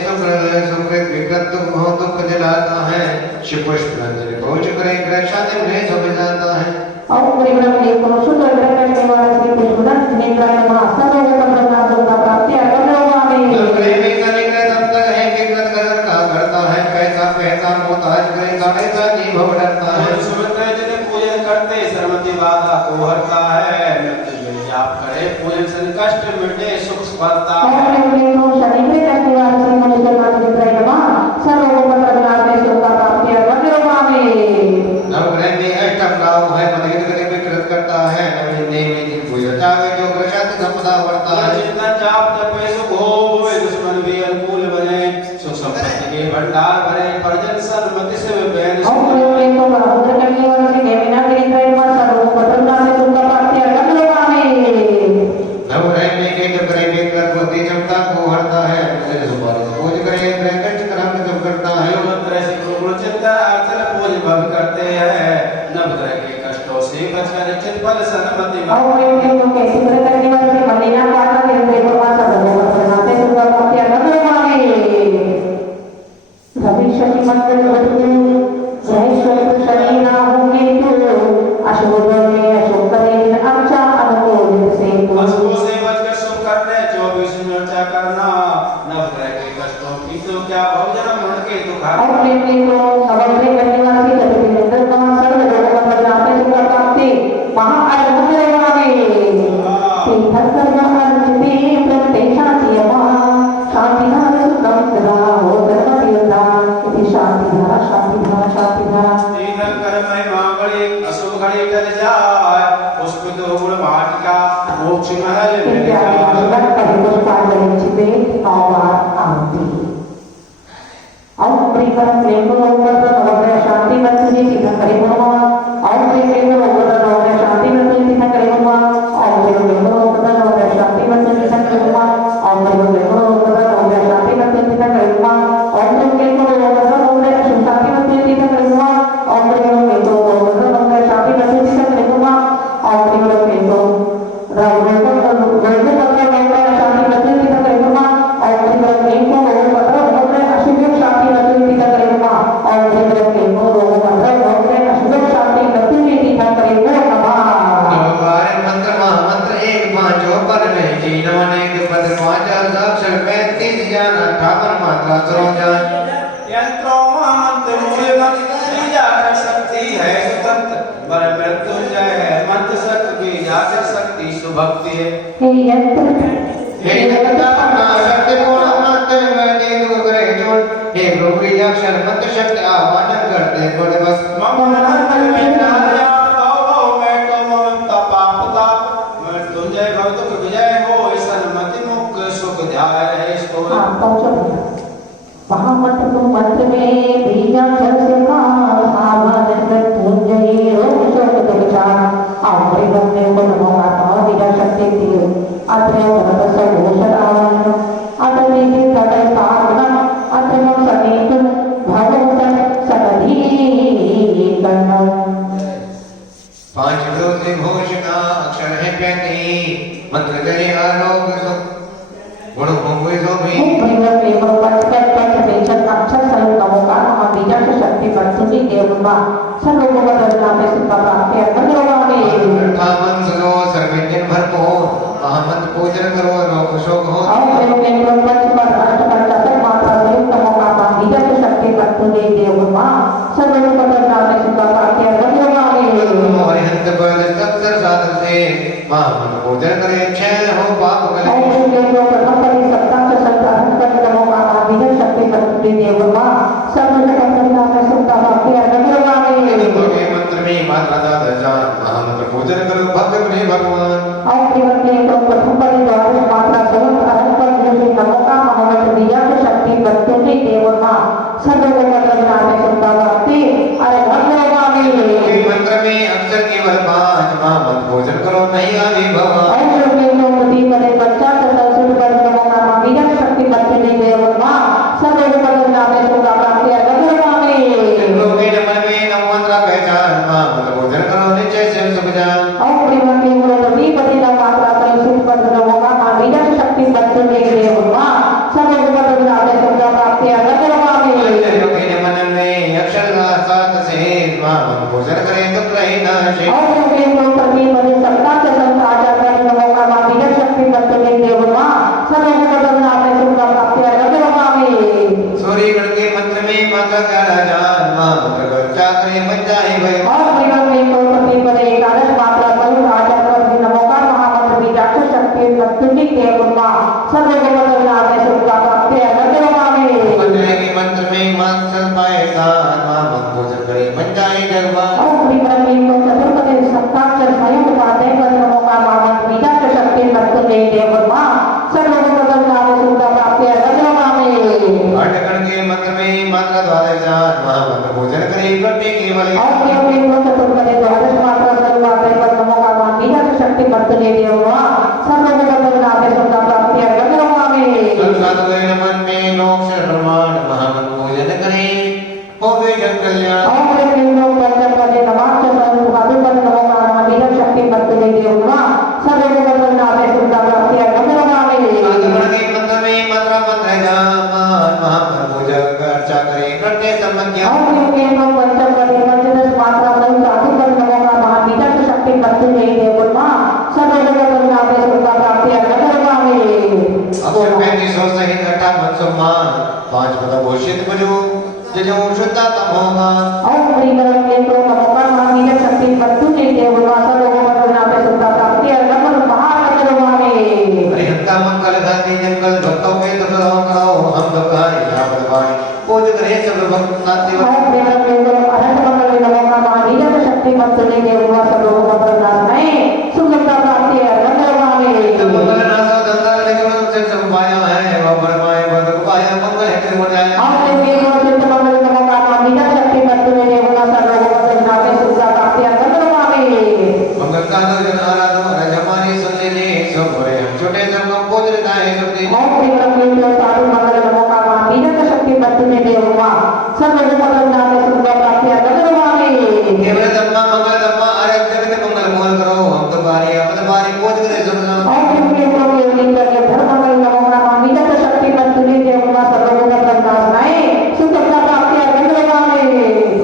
सुकृत विकृत दुख दुख दिलाता है, शिपुष्प रंजन पहुँच करे ग्रह शांति में समझ जाता है। ओम विक्रम लेखो शुद्ध ग्रह करने वाला सी पुष्पदंत नेत्र नमः सब लोगों पर नाम सुनता प्राप्ति और अग्नि स्वामी नवग्रह में कनिग्रह तब तक है विकृत कलर का करता है, पैसा पैसा मोहताज करे का ऐसा नहीं भव डरता है। सुमित्र जिन्हें पूजन करते सर्वति बाधा को हरता है, मृत्यु जाप करे पूजन से कष्ट मिटे सुख स्पर्ता है। ओम विक्रम शनि ग्रह करने वाला सी मनुष्य नेत्र नमः सब लोगों पर नाम सुनता प्राप्ति और अग्नि स्वामी नवग्रह में अष्टम राहु है, मनहित करे विकृत करता है, नवीन में पूजता है जो ग्रह शांति संपदा वर्ता है। जितना जाप जपे सुख होवे, दुश्मन भी अनुकूल बने, सुख संपत्ति के भंडार भरे, परजन सन्मति से बैन ओम विक्रम ब्रह्मचर्य करने वाला सी देवनागरी त्रयमा सब लोगों पर नाम सुनता प्राप्ति और अग्नि स्वामी नवग्रह में के जब करे विकृत बुद्धि क्षमता को हरता है, पूज करे ग्रह कष्ट कर्म जब करता है। तरह से गुरु चिंता अर्चन पूज भव करते हैं, नवग्रह के कष्टों से बचकर निश्चित फल सन्मति में। ओम विक्रम के सिमरन करने वाला सी मलिना पाता निरंतर परमा सब लोगों पर नाम सुनता प्राप्ति और अग्नि स्वामी रवि शनि मंगल बदले ग्रहेश्वर शनि राहु केतु अशुभ में अशुभ करे अच्छा अनुकूल से अशुभ से बचकर शुभ करने 24 चर्चा करना, नवग्रह के कष्टों की तो क्या भवजन मन के दुख और प्रेमी को नवग्रह करने वाला सी चतुर्थी निरंतर परमा सर्व लोगों पर नाम सुनता प्राप्ति महाअद्भुत स्वामी तीर्थ सर्व अर्चिते प्रत्यक्षाति शांतिधार सुतम हो धर्म तीर्था इति शांतिधारा शांतिधारा शांतिधारा तीन कर महिमा बड़ी अशुभ घड़ी टल जाए, पुष्प तो गुण भाटिका मोक्ष महल मिल इत्यादि जाए। आशीर्वाद परिपुष्पांजलि चिते नववार आरती ओम प्रियकरम लेखो ओमवत्र नवग्रह शांति वत्सुनि तीर्थ करे नमः ओम प्रियकरम ओमवत्र नवग्रह शांति वत्सुनि तीर्थ करे नमः ओम प्रियकरम ओमवत्र नवग्रह शांति वत्सुनि तीर्थ करे नमः ओम प्रियकरम ओमवत्र नवग्रह शांति वत्सुनि तीर्थ करे नमः ओम प्रियकरम ओमवत्र नवग्रह शांति वत्सुनि तीर्थ करे नमः ओम प्रियकरम ओमवत्र नवग्रह शांति वत्सुनि तीर्थ करे नमः ओम प्रियकरम यंत्रों मंत्र मूलगत बीजा कर सकती है स्वतंत्र, वर मृत्युंजय है मंत्र शक्ति की जाकर शक्ति सुभक्ति है। हे जगता नाशक्ति पूर्ण मंत्र में दूर करे जोड़, हे ब्रह्मी अक्षर मंत्र शक्ति आह्वान करते थोड़े बस मम मंत्र में नार्या भव मैं तो ममता पापता, मृत्युंजय भव दुख विजय हो सन्मति मुख सुख ध्याय रहे इसको। महामंत्र मंत्र में बीजा जल से आवाज मृत्युंजय रोग शोक दुर्चार आखिरी बंदे को नमो आत्मा बीजा शक्ति दियो अत्र जगत सर्वोषधावन अत्र निधि तटय पावन अत्र मम समेत भगवत सकली कर्ण पांच रोज घोषणा अक्षर है प्याती मंत्र करे आरोग सुख गुण होंगे जो भी शक्ति बंसुनी देवमा सर्वों का दर्शन में सुखा प्राप्त है भगवानी मन सरो सर्वज्ञ भरपूर महामंत्र पूजन करो रोग शोक हो और प्रेम के पंच पर अष्ट पर चतुर मात्रा संयुक्त मौका बीजा की शक्ति बंसुनी देवमा सर्वों का दर्शन में सुखा प्राप्त है भगवानी और हंत बल सत्सर साधन से महामंत्र पूजन करे क्षय हो पाप गले और प्रेम के प्रथम परि सत्ता से संतान कर मौका बीजा शक्ति बंसुनी देवमा सर्वों का दर्शन में सुखा प्राप्त है भगवानी मंत्र में मात्रा जान महामंत्र पूजन करो भक्त बने भगवान और केवल के तो प्रथम पद द्वारा मात्रा स्वयं अरहत पर मुझे नमोका मोहम्मद दिया तो शक्ति बच्चों के देवमा सर्व मतलब नामे सुनता वाते अरे भगवान के मंत्र में अक्षर केवल 5 मत भोजन करो नहीं आवे भवा और जो के लोग पति पदे बच्चा तथा सुध पर नमोका मामिया शक्ति बच्चों के देवमा सर्व मतलब नामे सुनता वाते अरे भगवान लोग के मन में नमो मंत्र पहचान मत भोजन करो निश्चय से सुख जान और प्रेम के पति पति ना मात्रा पर सुध पर नमोका मामिया शक्ति बच्चों के देवमा सर्व मतलब नामे सुनता वाते अरे भगवान लोग के मन में अक्षर का साथ से मत भोजन करे तो रहे ना शे और के लोग पति पति सत्ता के संसार पर नमोका मामिया शक्ति बच्चों के देवमा सर्व मतलब नामे सुनता वाते अरे भगवान सूर्य गण के मंत्र में माता का राजान मंत्र बच्चा करे बन जाए भय और प्रेम में तो पति पति एकादश मात्रा पर आचार पर नमोका महामंत्र बीजाक्ष शक्ति बच्चों के देवमा सर्व मतलब नामे सुनता वाते अरे भगवान मंत्र में मंत्र पाए मत भोजन करे बन जाए गरबा और प्रेम में तो चतुर्पति सत्ता के स्वयं उपाध्याय पर नमोका महामंत्र बीजाक्ष शक्ति बच्चों के देवमा सर्व मतलब नामे सुनता वाते अरे भगवान अटकण के मंत्र में मात्रा द्वारा जान मंत्र भोजन करे करने केवल और केवल तो चतुर्पति द्वादश मात्रा सर्व उपाध्याय पर नमोका महामंत्र बीजाक्ष शक्ति बच्चों के देवमा सर्व मतलब नामे सुनता वाते अरे भगवान संसाधुन मन में लोक शर्मान महामंत्र भोजन करे हो वे जन कल्याण और प्रेम लोग पंचपदे नमाज के स्वरूप भादु पर नमोका महावीर शक्ति बच्चों के देवमा सर्व मतलब नामे सुनता वाते अरे भगवान अटकण के मंत्र में मात्रा मंत्र जान महामंत्र भोजन अर्चा करे करते संबंध और प्रेम लोग पंचपदे पंचदश मात्रा स्वरूप भादु पर नमोका महावीर शक्ति बच्चों के देवमा सर्व मतलब नामे सुनता वाते अरे भगवान अक्षर 3500 सहित 58 सम्मान 5 पद घोषित बजो जो शुद्ध तम होगा और प्रेम के तो नमोका महावीर शक्ति बच्चों के देवमा सर्व मतलब नामे सुनता वाते अरे भगवान हरिहंता मंगल गांधी जंगल भक्तों के दुख करो हम दुखारी नाम वाणी पूज करे सब भक्त नाते और प्रेम के तो अनंत मंगल नमोका महावीर शक्ति बच्चों के देवमा सर्व मतलब नामे सुनता वाते अरे भगवान मंगल नासो दंगल लेकिन से सब पाया है वो परमाय बद पाया मंगल है हो जाए और प्रेम के तो मंगल नमोका महावीर शक्ति बच्चों के देवमा सर्व मतलब नामे सुनता वाते अरे भगवान मंगल का दो जन आराधो राज हमारी सुन ले सब भरे हम छोटे सब को पूज लेता है सब दिन और प्रेम के तो साधु मंगल नमोका महावीर शक्ति बच्चों के देवमा सर्व मतलब नामे सुनता वाते अरे भगवान केवल धम्मा मंगल धम्मा अरे जगत मंगल मोहन करो हम तो बारी अपने बारी पूज करे सब जन और जिनके तो केवल करके धर्म मंगल नमोका महावीर शक्ति बच्चों के देवमा सर्व मतलब नामे सुनता वाते अरे भगवान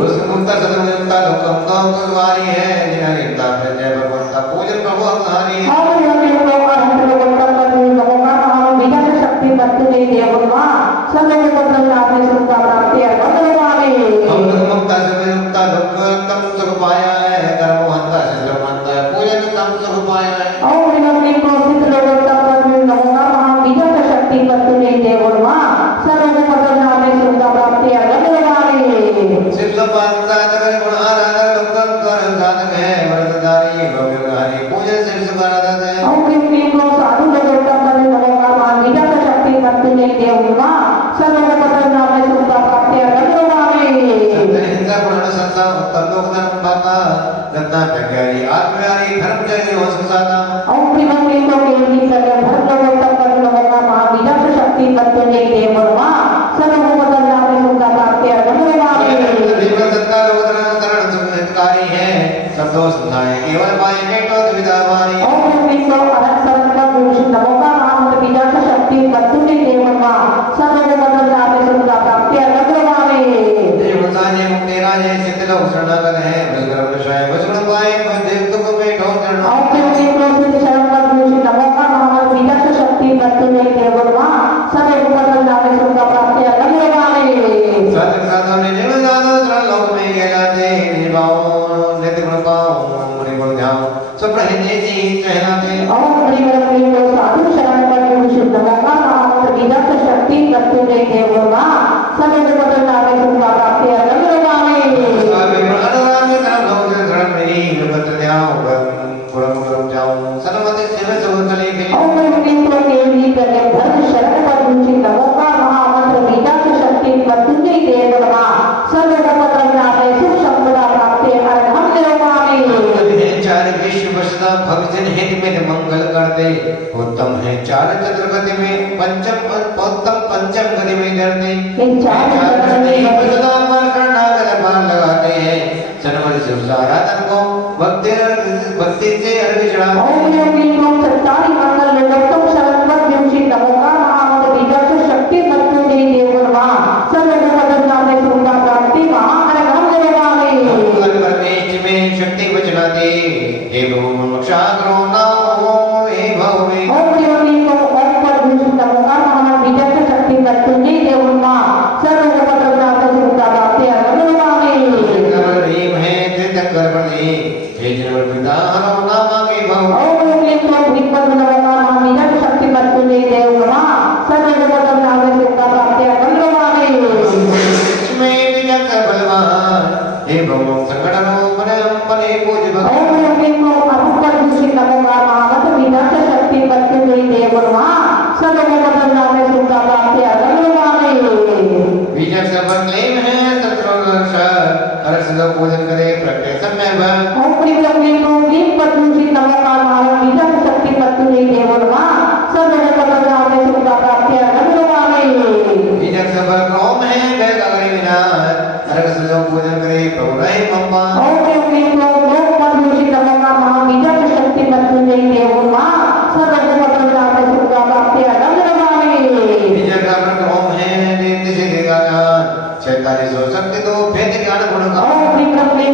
उसके मुक्ता सदमुक्ता दुखम तो कुवारी है जिन्हें इंता प्रजय भगवंता पूजन प्रभु अपनारी और यह लोग अनंत लोकता पर नमोका महावीर शक्ति बच्चों के देवमा सर्व मतलब नामे सुनता वाते अरे भगवान हम तो मुक्ता से मुक्ता दुख तम सुख पाया है कर्म हंता से मंता पूजन तम सुख पाया है और इन्होंने प्रोसित लोकता पर नमोका महावीर शक्ति बच्चों के देवमा सर्व मतलब नामे सुनता वाते अरे भगवान शिव संपादन कर गुण आराधन लोकन कर साधक है व्रतधारी भव्यधारी पूजन शिव संपादन है और इनके तो साधु लोकता पर नमोका महावीर शक्ति बच्चों के देवमा सर्व मतलब नामे सुनता वाते अरे भगवान हिंसा पुराण संसा उत्तम लोक धर्म पाता रत्ना प्रज्ञारी आत्मयारी धर्मचर्य हो संसाता और प्रेम के तो केवल करके धर्म लोकता पर नमोका महावीर शक्ति बच्चों के देवमा सर्व मतलब नामे सुनता वाते अरे भगवान जीवन सत्ता लोक धर्म करण सुखकारी है सब दोष नाय केवल पाए नेटो दुविधा मारी और प्रेम तो अनंत सरल नमोका महामंत्र बीजाक्ष शक्ति बच्चों के देवमा सर्व मतलब नामे सुनता वाते अरे भगवान देव साजे मुक्ति राजे सिद्ध लोक शरणागत है बलगर्भ विषय वचन पाए देव तुम बैठो चरण और प्रेम तो सिद्ध शरण पर नमोका महामंत्र बीजाक्ष शक्ति बच्चों के देवमा सर्व मतलब नामे सुनता वाते अरे भगवान साधक साधो ने जीवन साधो शरण लोक में गए जाते निभाओ नित्य गुण पाओ मुनि गुण ध्याओ सब रहने जी चहलाते और प्रेम तो साधु शरण पर नमोका महामंत्र बीजाक्ष शक्ति बच्चों के देवमा सर्व मतलब नामे सुनता वाते अरे भगवान स्वामी अनुराग धर्म लोक शरण में ही भक्त ध्याओ गुण गुण जाओ सन्मति ओम क्लीं क्लों केवली करके धर्म शरण पद्मूषि नमोकार महामंत्र बीजाक्ष शक्ति मृत्युंजय देव नमः सर्वोपद्रव्यापे सुख संपदा प्राप्ते अर्घम निरोगामि। है चार विश्व वसना भक्तजन हित में मंगल कर दे। उत्तम है चार चतुर्गति में पंचम उत्तम पंचम गति में धरते। इन चार चतुर्गति वसना पर करना गलबान लगाते हैं। सनमल शिव आराधन को भक्ति से अर्घ चढ़ा। ओम क्लीं क्लों चत्तारि मंगल लोकोत्तम शरण पद्मूषि नमोकार महामंत्र बीजाक्ष शक्ति मृत्युंजय देव नमः सर्वोपद्रव्यापे सुख प्राप्ते अर्घम निरोगामि। परमेश में शक्ति बचना दे। हे भगवान रक्षा करो नामो हे भवे। ओम क्लीं क्लों ओम पद्मूषि नमोकार महामंत्र बीजाक्ष शक्ति मृत्युंजय देव नमः सर्वोपद्रव्यापे सुख प्राप्ते अर्घम निरोगामि। रीम है त्रिदंकर बने। हे जनवर पिता हरो नामा के भव। ओम क्लीं क्लों भीमपद्म नमोकार महाबीजाक्ष शक्ति मृत्युंजय देव नमः सर्वोपद्रव्यापे सुख प्राप्ते अर्घम निरोगामि। इसमें त्रिदंकर बलवान। हे भगवान संकट रूप पने पूज भगवान। ओम क्लीं क्लों अभुपद्मूषि नमोकार महामंत्र बीजाक्ष शक्ति मृत्युंजय देव नमः सर्वोपद्रव्यापे सुख प्राप्ते अर्घम निरोगामि। बीजक सब क्लेम है शत्रु रक्षा। हर सदा पूजन करे प्रकटे समय भर। ओम क्लीं क्लों भीमपद्मूषि नमोकार महामंत्र बीजाक्ष शक्ति मृत्युंजय देव नमः सर्वोपद्रव्यापे सुख प्राप्ते अर्घम निरोगामि। बीजक सब क्रोम है बेगगरी विनाश। हर सदा पूजन करे प्रभु रहे पंपा। ओम क्लीं क्लों भीमपद्मूषि नमोकार महाबीजाक्ष शक्ति मृत्युंजय देव नमः सर्वोपद्रव्यापे सुख प्राप्ते अर्घम निरोगामि। बीजक सब क्रोम है नित्य से देगा ज्ञान। 46 शक्ति तो भेद ज्ञान गुण का। ओम क्लीं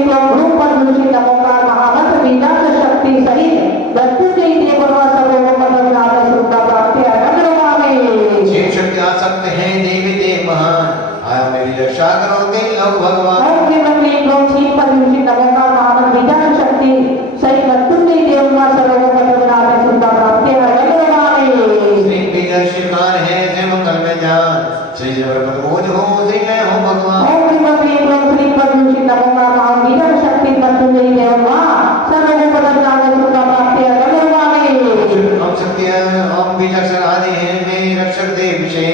क्लों भीमपद्मूषि नमोकार महामंत्र बीजाक्ष शक्ति सहित मृत्युंजय देव नमः सर्वोपद्रव्यापे सुख प्राप्ते अर्घम निरोगामि। शिव शक्ति आसक्त है देवी देव महान। आया मेरी रक्षा करो दिन लोग भगवान। ओम क्लीं क्लों भीमपद्मूषि नमोकार महामंत्र बीजाक्ष शक्ति सहित मृत्युंजय देव नमः सर्वोपद्रव्यापे सुख प्राप्ते अर्घम निरोगामि। श्री बीजक शिकार है जय मंगल में जान। श्री जबर पद बोझ हो श्री मैं हूँ भगवान। ओम क्लीं क्लों भीमपद्मूषि नमोकार महाबीजाक्ष शक्ति मृत्युंजय देव नमः सर्वोपद्रव्यापे सुख प्राप्ते अर्घम निरोगामि। हम शक्ति हम बीजक आदि है मेरे रक्षक देव विषय।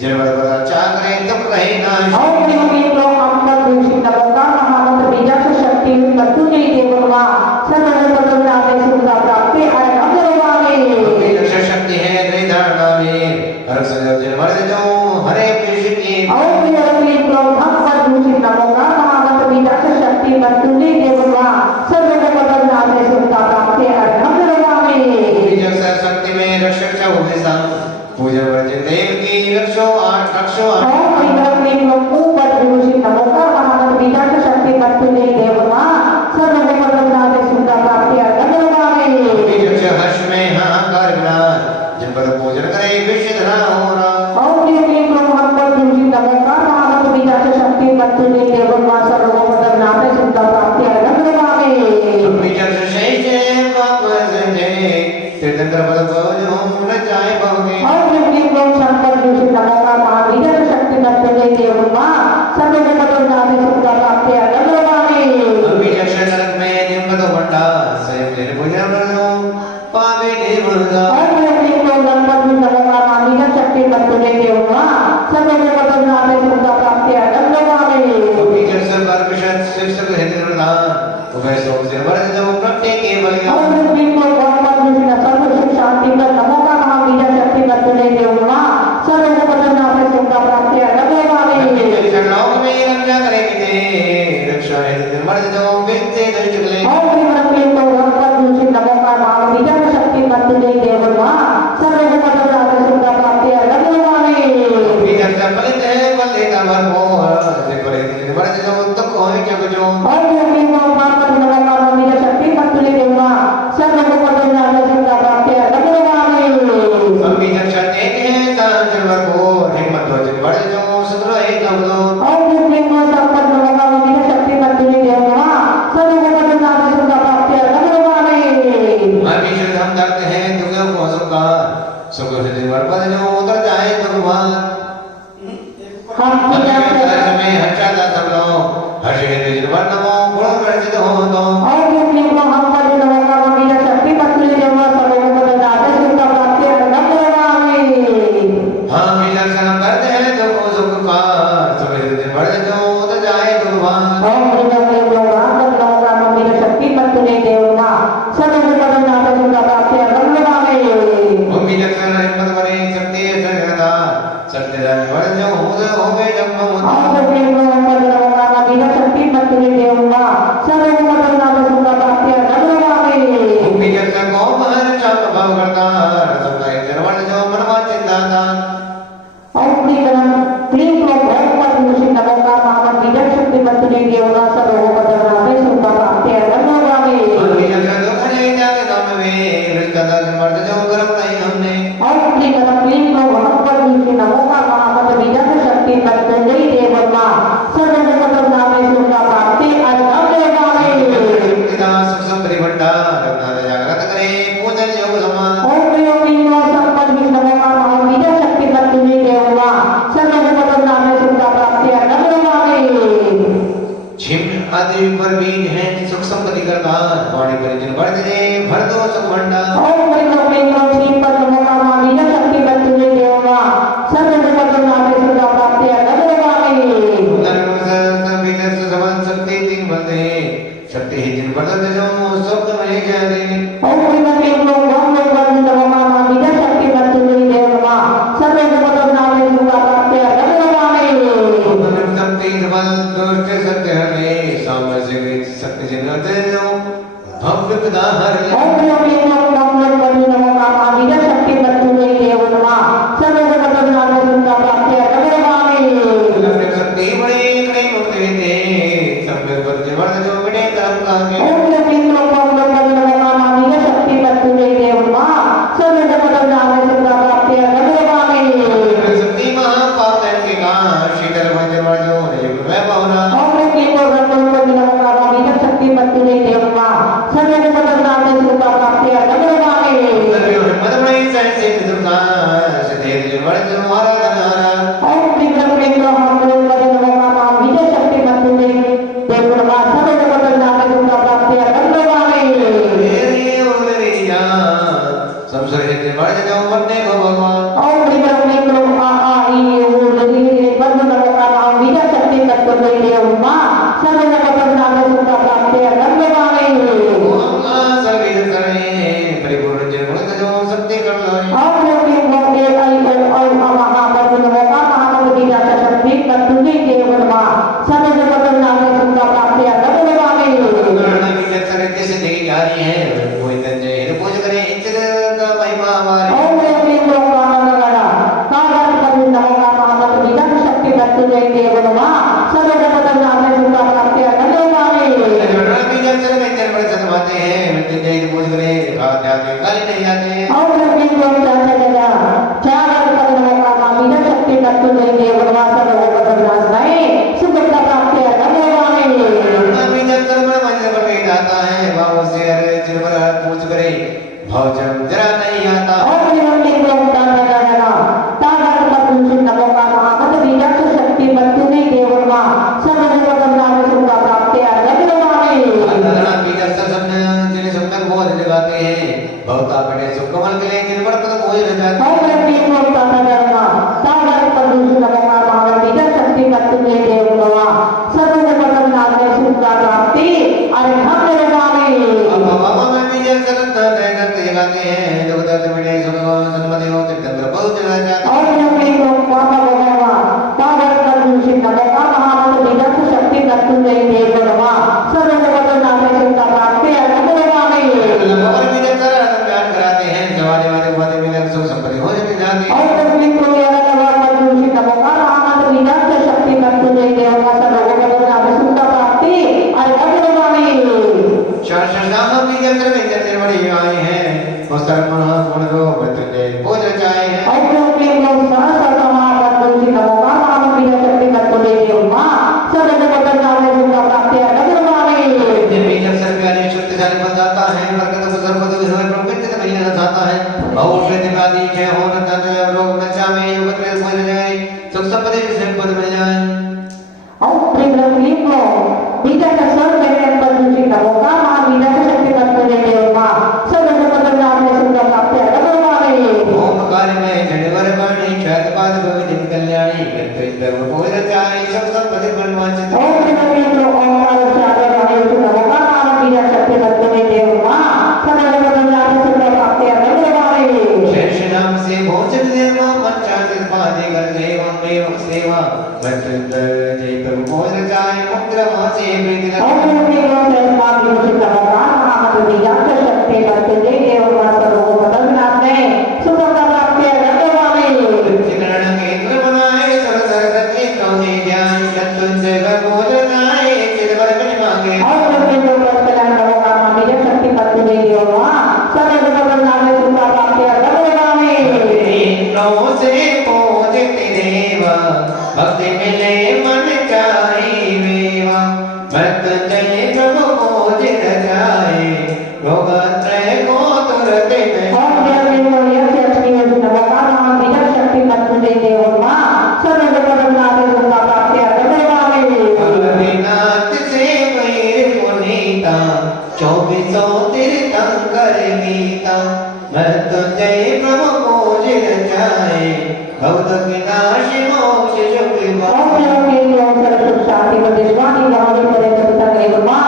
जबर पद अच्छा करे तब रहे नाश। ओम क्लीं क्लों भीमपद्मूषि नमोकार महामंत्र बीजाक्ष शक्ति मृत्युंजय देव नमः सर्वोपद्रव्यापे सुख प्राप्ते अर्घम निरोगामि। रक्षक शक्ति है त्रिधारणा में। रक्षक जन मर जो हरे कृष्ण की। ओम क्लीं क्लों भीमपद्मूषि नमोकार महामंत्र बीजाक्ष शक्ति मृत्युंजय देव नमः सर्वोपद्रव्यापे सुख प्राप्ते अर्घम निरोगामि। बीजक शक्ति में रक्षक चौबीसा। पूजन वर्जन देव की रक्षो आठ रक्षो आठ। ओम क्लीं क्लों भीमपद्मूषि नमोकार महामंत्र बीजाक्ष शक्ति मृत्युंजय देव नमः सर्वोपद्रव्यापे सुख प्राप्ते अर्घम निरोगामि। बीजक हर्ष में हाहाकार विनाश। जन पर पूजन करे विश्व धरा हो रहा। ओम क्लीं क्लों भीमपद्मूषि नमोकार महामंत्र बीजाक्ष शक्ति मृत्युंजय देव नमः सर्वोपद्रव्यापे सुख प्राप्ते अर्घम निरोगामि। बीजक शेष पाप संजय। त्रिदंतर पद बोझ हो न जाए बहुगे। ओम क्लीं क्लों भीमपद्मूषि नमोकार महाबीजाक्ष शक्ति मृत्युंजय देव नमः सर्वोपद्रव्यापे सुख प्राप्ते अर्घम निरोगामि। बीजक नरक में निम्बद भट्टा। स्वयं निर्भुज पावे निर्भुजा। ओम क्लीं क्लों भीमपद्मूषि नमोकार महाबीजाक्ष शक्ति मृत्युंजय देव नमः सर्वोपद्रव्यापे सुख प्राप्ते अर्घम निरोगामि। बीजक सब अर्कषत शिक्षक हृदय प्रधान। उभय सोम से वर्ज जो प्रत्येक के बलिया। ओम क्लीं क्लों भीमपद्मूषि सर्व सुख शांति पर नमोकार महाबीजाक्ष शक्ति मृत्युंजय देव नमः सर्वोपद्रव्यापे सुख प्राप्ते अर्घम निरोगामि। लोक में रक्षा करेंगे रक्षा हृदय वर्ज जो व्यक्ति दुष्ट ले। ओम क्लीं क्लों भीमपद्मूषि नमोकार महाबीजाक्ष शक्ति मृत्युंजय देव नमः सर्वोपद्रव्यापे सुख प्राप्ते अर्घम निरोगामि। बीजक फलित है फल देता भरपूर। जय पर वर्ज जो दुख होए क्या कुछ। ओम क्लीं क्लों भीमपद्मूषि नमोकार महाबीजाक्ष शक्ति मृत्युंजय देव नमः सर्वोपद्रव्यापे सुख प्राप्ते अर्घम निरोगामि। बीजक देते हैं साचर भरपूर। हिम्मत हो जन वर्ज जो शत्रु है तब लो। ओम क्लीं क्लों नमोकार महाबीजाक्ष शक्ति मृत्युंजय देव नमः सर्वोपद्रव्यापे सुख प्राप्ते अर्घम निरोगामि। भीषण हम दर्द है दुखों को सुखा। सुख हृदय वर्पद जो उतर जाए भगवान। हम में हर्षाता सब लोग हर्ष हृदय नमो गुण वर्जित हो तो। ओम क्लीं क्लों भीमपद्मूषि नमोकार महाबीजाक्ष शक्ति मृत्युंजय देव नमः सर्वोपद्रव्यापे सुख प्राप्ते वर्त जो कर्म नहीं हमने ओम श्री क्लीं को महत्पर श्री नमो का महामत विजय शक्ति मृत्युंजय देवमा सर्वजगत नामे सुखा प्राप्ति अनंतवाणी पिता सुख परिभंडार रत्न जागृत करे पूजन योग समान ओम क्लीं को संपद श्री नमो का महामत विजय शक्ति मृत्युंजय देवमा सर्वजगत नामे सुखा प्राप्ति अनंतवाणी छिम आदि पर बीज है सुख संपत्ति करता वाणी परिजन बढ़ दे भर दो सुख भंडार ओम क्लीं को श्री पद नमो का महामत विजय शक्ति मृत्युंजय देवमा सर्वजगत नामे सुखा प्राप्ति अनंतवाणी शक्ति तीन बंदे शक्ति ही जिन बदल जो सुख में जाने ओम क्लीं को ओम क्लीं नमो का महामत विजय शक्ति मृत्युंजय देवमा सर्वजगत नामे सुखा प्राप्ति अनंतवाणी शक्ति बल दुष्ट सत्य हरे सामने से शक्ति जिन जो भव्य पिता हरे ओम क्लीं ओम नमो का महामत विजय शक्ति मृत्युंजय देवमा सर्वजगत नामे सुखा प्राप्ति अनंतवाणी शक्ति बड़े कड़े मुक्ति दे संबंध पर जीवन जो बड़े कर्म कांगे ओम क्लीं ओम नमो का महामत विजय शक्ति मृत्युंजय देवमा सर्वजगत नामे सुखा प्राप्ति अनंतवाणी शक्ति महापावन के का शीतल भंजन जो मैं पावना ओम क्लीं ओम नमो का महामत विजय शक्ति मृत्युंजय देवमा सर्वजगत नामे सुखा प्राप्ति अनंतवाणी हिम्मत बड़ी सहसे दुर्गा सदे जीवन जो आराधना ओम क्लीं ओम नमो का महामत विजय शक्ति मृत्युंजय देवमा सर्वजगत नामे सुखा प्राप्ति अनंतवाणी संसर्ग जीवन जो मरने को भगवान ओम क्लीं आ ई ऊ लगी बंद नमो का महामत विजय शक्ति मृत्युंजय देवमा सर्वजगत नामे सुखा प्राप्ति अनंतवाणी परिपूर्ण जीवन जो शक्ति कर लो ओम क्लीं ओम ए आई ओ महामत नमो का महामत विजय शक्ति मृत्युंजय देवमा सर्वजगत नामे सुखा प्राप्ति अनंतवाणी कैसे देखी जा रही है कोई तंजे पूज करे इच्छित का महिमा हमारे ओम क्लीं ओम कामनगणा कागद नमो का महामत विजय शक्ति मृत्युंजय देवमा सर्वजगत नामे सुखा प्राप्ति अनंतवाणी चलवाते हैं मृत्युंजय पूज करे जाते खाली नहीं जाते ओम क्लीं ओम चाचगणा चागद नमो का महामत विजय शक्ति मृत्युंजय देवमा सर्वजगत नामे सुखा प्राप्ति अनंतवाणी जाता है भाव से अरे चिरवर पूछ करे भाव जरा नहीं आता ओम क्लीं ओम चाचगणा कागद नमो का महामत विजय शक्ति मृत्युंजय देवमा सर्वजगत नामे सुखा प्राप्ति अनंतवाणी जिन्हें सब तक बोझ लगाते हैं बहुत आपने सुख कमल के लिए जिन पर तक बोझ लग जाते हैं ओम क्लीं ओम चाचगणा कागद नमो का महामत विजय शक्ति मृत्युंजय देवमा सर्वजगत नामे सुखा प्राप्ति अनंतवाणी बाबा में भी जल करत करते गाते हैं जो दर्द मिटे सुख सन्मति हो तितर बहुत चला जाता ओम क्लीं ओम कामनगणा कागद नमो का महामत विजय शक्ति मृत्युंजय देवमा सर्वजगत नामे सुखा प्राप्ति अनंतवाणी बाबा भी जल कर प्यार कराते हैं जवानी वाले वाले मिलन सुख संपत्ति हो जाती है ओम क्लीं नमो का महामत विजय शक्ति मृत्युंजय देवमा सर्वजगत नामे सुखा प्राप्ति अनंतवाणी शाम भी जल कर में बड़ी आई है और सर्वमन गुण रो मृत्युंजय पूज जाए हैं ओम क्लीं ओम सहस्रसमापद् नमो का महामत विजय शक्ति मृत्युंजय देवमा सर्वजगत नामे सुखा प्राप्ति अनंतवाणी भी जब सर प्यारे शक्तिशाली बन जाता है बरकत को सर्वद विस्मय प्रवृत्ति नहीं रह जाता है बहुत प्रतिवादी जय हो न तन रोग न चाहे युगत में मिल जाए सुख संपत्ति से पद मिल जाए ओम क्लीं विजय सर्वजगत नमो का महामत विजय शक्ति मृत्युंजय देवमा सर्वजगत नामे सुखा प्राप्ति अनंतवाणी ओम कार्य में जड़वर वाणी ख्यात पाद गोविंद कल्याणी यंत्र इंद्र पूज जाए सब संपत्ति बनवाचित ओम क्लीं ओंकार चाचगणा नमो का महामत विजय शक्ति मृत्युंजय देवमा सर्वजगत नामे सुखा प्राप्ति अनंतवाणी शेष नाम से भोजन देव पंचायत पादे कर देवं एवं सेवा मृत्युंजय जय प्रभु पूज जाए मुद्रा से प्रीति ओम क्लीं ओम नमो का महामत विजय शक्ति मृत्युंजय देवमा सर्वजगत नामे सुखा प्राप्ति अनंतवाणी चिकरण केंद्र बनाए सरसर सच्ची कौने ज्ञान मृत्युंजय कर पूज जाए चिरवर बिन मांगे ओम क्लीं ओम नमो का महामत विजय शक्ति मृत्युंजय देवमा सर्वजगत नामे सुखा भवदग्निनाशि मोक्ष शुक्रिवा ओम योगी ओम सर्व शांति पर देशवाणी गावे करे कविता करे गुरुमा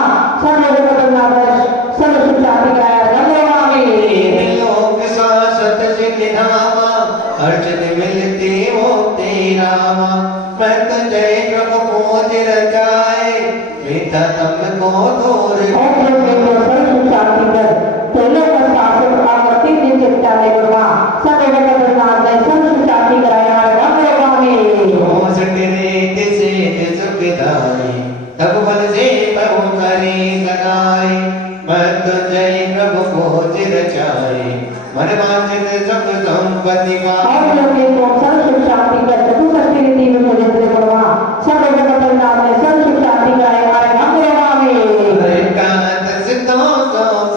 सर्व जगत नादश सर्व सुख शांति कराया गंगोवामी लोक शाश्वत जिन धामा अर्चित मिलती हो तेरा मृत्युंजय प्रभु पूज रचाए मिथा तुमको दूर ओम योगी ओम सर्व सुख शांति पर त्रिलोक शासक आवर्ती दिन चित्ता ने गुरुमा सर्व जगत नादश सर्व सुख शांति कराया गंगोवामी ओम सत्यने से सुखदाई तब बल से बहु करे सदाई मृत्युंजय प्रभु पूज रचाए मन वांछित सब संपत्ति का ओम योगी ओम सर्व सुख शांति पर चतुष्षष्टि रीति में मुझे गुरुमा सर्व जगत नादश सर्व सुख शांति कराया गंगोवामी एकांत सिद्धों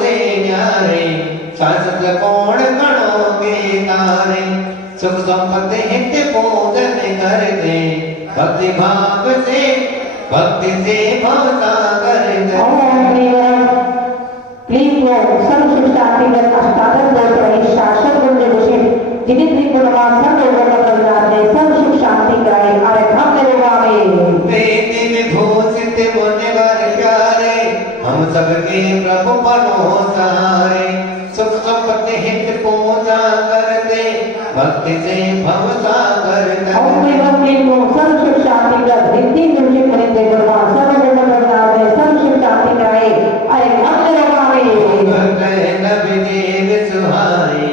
से न्यारे शाश्वत कोण गणों के तारे सुख संपत्ति हित पूजन कर दे भक्ति भाव से भक्ति से भवता कर दे ओम क्लीं ओम सर्व सुख शांति पर अष्टादश दोष रहित शाश्वत गुण विभूषित जिन्हें त्रिगुणवान सर्व जगत नादे सर्व सुख शांति कराए आरक्षण निर्वाहे प्रीति विभूषित मुनिवर प्यारे हम सबके प्रभु बनो सहारे सुख संपत्ति हित पूजा कर दे भक्ति से भवता कर दे ओम क्लीं ओम सर्व सुख शांति पर रिद्धि विभूषित मुनि त्रिगुणवान सर्व जगत नादे सर्व सुख शांति कराए आरक्षण निर्वाहे नबी देव सुहाई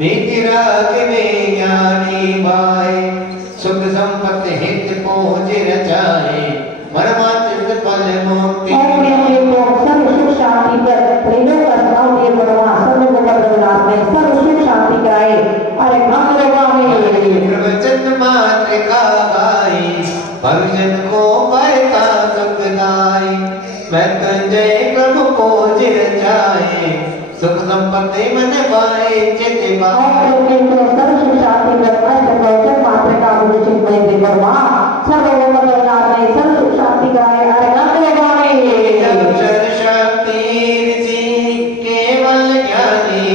नीति राग में ज्ञानी भाई सुख संपत्ति हित पूज रचाए परमात्म फल मुक्ति ओम क्लीं ओम सर्व सुख शांति पर त्रिलोक अस्ताव के गुणवान सर्व जगत नादे सर्व सुख शांति कराए आरक्षण निर्वाहे प्रवचन मात्र का गाई भविजन को परता सुखदाई मृत्युंजय प्रभु पूज रचाए सुख संपत्ति मन पाए चित पाए ओम क्लीं ओम सर्व सुख शांति पर अष्टकौशल मात्र का विभूषित मुनि त्रिगुणवान सर्व जगत नादे सर्व सुख शांति कराए आरक्षण निर्वाहे अक्षर शक्ति ऋषि केवल ज्ञानी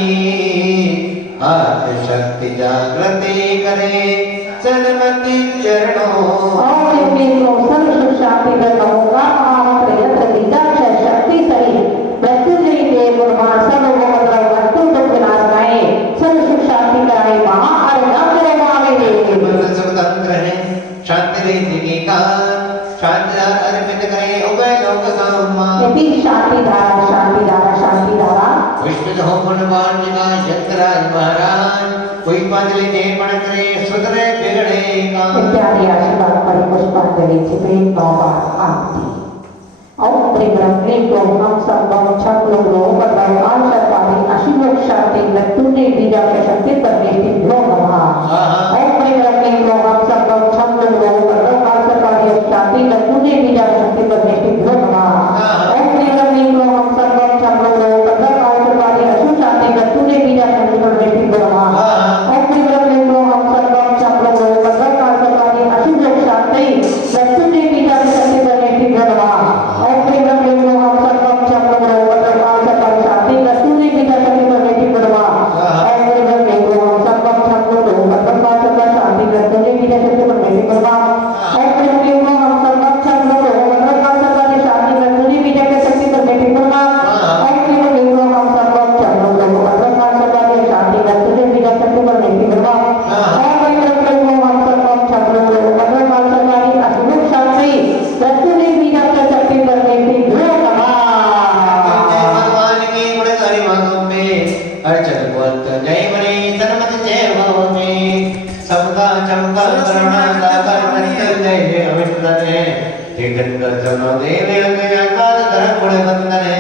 आत्म शक्ति जागृति करे सन्मति चरणों ओम क्लीं ओम सर्व सुख शांति पर नमोगा महामंत्र यंत्र बीजाक्षर शक्ति सहित मृत्युंजय देव गुणवान सर्व जगत वस्तु दुख विनाशनाए सर्व सुख शांति कराए महा आरक्षण निर्वाहे स्वतंत्र है शांति रीति की का शांति अर्पित करे उभय लोक सम्मान यदि शांति धारा विष्णु हो गुणवान का यंत्राज महाराज कोई पांचली ने पण करे सुधरे बिगड़े का इत्यादि आशीर्वाद पर पुष्पांजलि छिपे 9 बार आरती ओम क्लीं ओम हम सब छक लोग बदलाव आशर्वादी अशिलोक शांति मृत्युंजय बीजा के शक्ति पर मेरी लो नमः ओम क्लीं ओम हम सब छक लोग बदलाव आशर्वादी शांति मृत्युंजय बीजा के शक्ति पर मेरी लो नमः ओम क्लीं ओम हम सब छक लोग बदलाव आशर्वादी अशुभ शांति मृत्युंजय बीजा के शक्ति पर मेरी लो नमः ओम क्लीं ओम हम सब छक लोग बदलाव आशर्वादी अशुभ शांति मृत्युंजय बीजा के शक्ति पर मेरी लो नमः ओम क्लीं ओम हम सब छक लोग बदलाव आशर्वादी शांति मृत्युंजय बीजा के शक्ति पर मेरी लो नमः ओम क्लीं ओम हम सब छक लोग बदलाव आशर्वादी शांति मृत्युंजय बीजा के शक्ति पर मेरी लो नमः ओम क्लीं ओम हम सब छक लोग बदलाव आशर्वादी शांति मृत्युंजय बीजा के शक्ति पर मेरी लो नमः ओम क्लीं ओम हम सब छक लोग बदलाव आशर्वादी शांति मृत्युंजय बीजा के शक्ति पर मेरी लो नमः ओम क्लीं ओम हम सब छक लोग बदलाव आशर्वादी अशुभ शांति मृत्युंजय बीजा के शक्ति पर मेरी लो नमः भगवान की गुणकारी मांगों में अर्चन बोलत जय मरे सन्मत जय भोजे सबका चमका करुणा सागर मृत्युंजय अविष्टन है तीर्थंकर चरणों देव अज्ञान धर्म गुण बंधन है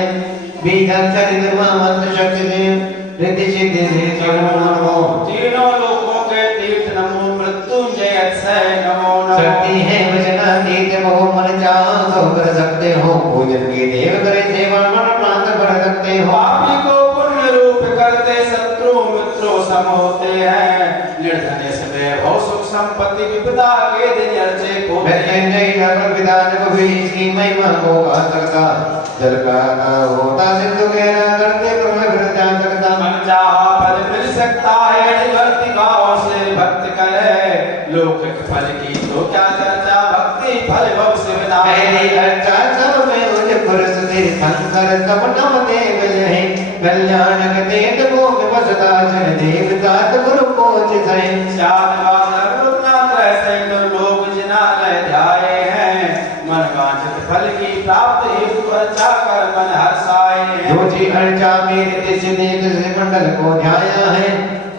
बीजाक्षर निर्मा मंत्र शक्ति देव रिद्धि सिद्धि से नमो तीनों लोकों के तीर्थ नमो मृत्युंजय अक्षय नमो नमो शक्ति है वचनातीत बहु मन चाहो सो कर सकते हो पूजन की देव करे सेवा मन प्रांत कर सकते हो पापी को पुण्य रूप करते शत्रु मित्रों सम होते हैं निर्धन से भव सुख संपत्ति विपदा के दिन अर्चे को मृत्युंजय धर्म विधान को भी इसकी महिमा को कह सकता जल का होता सिद्धू कहना करते प्रभु फिर जान सकता मन चाहा पद मिल सकता है भक्ति भाव से भक्त करे लौकिक फल की तो क्या चर्चा, भक्ति फल भव से विदाई। पहली अर्चा सब में उज पुरुष तीर्थंकर सब नव देव लहे, कल्याण गतेत को विवसता जन देवता गुरु पोच सहे। श्याम वासर रुद्रनाथ सैकड़ लोग जिना लय ध्याये हैं, मन वांछित फल की प्राप्त हेतु अर्चा कर मन हर्षाए हैं। जो जी अर्चा मेरे तिस देत से मंडल को ध्याया है,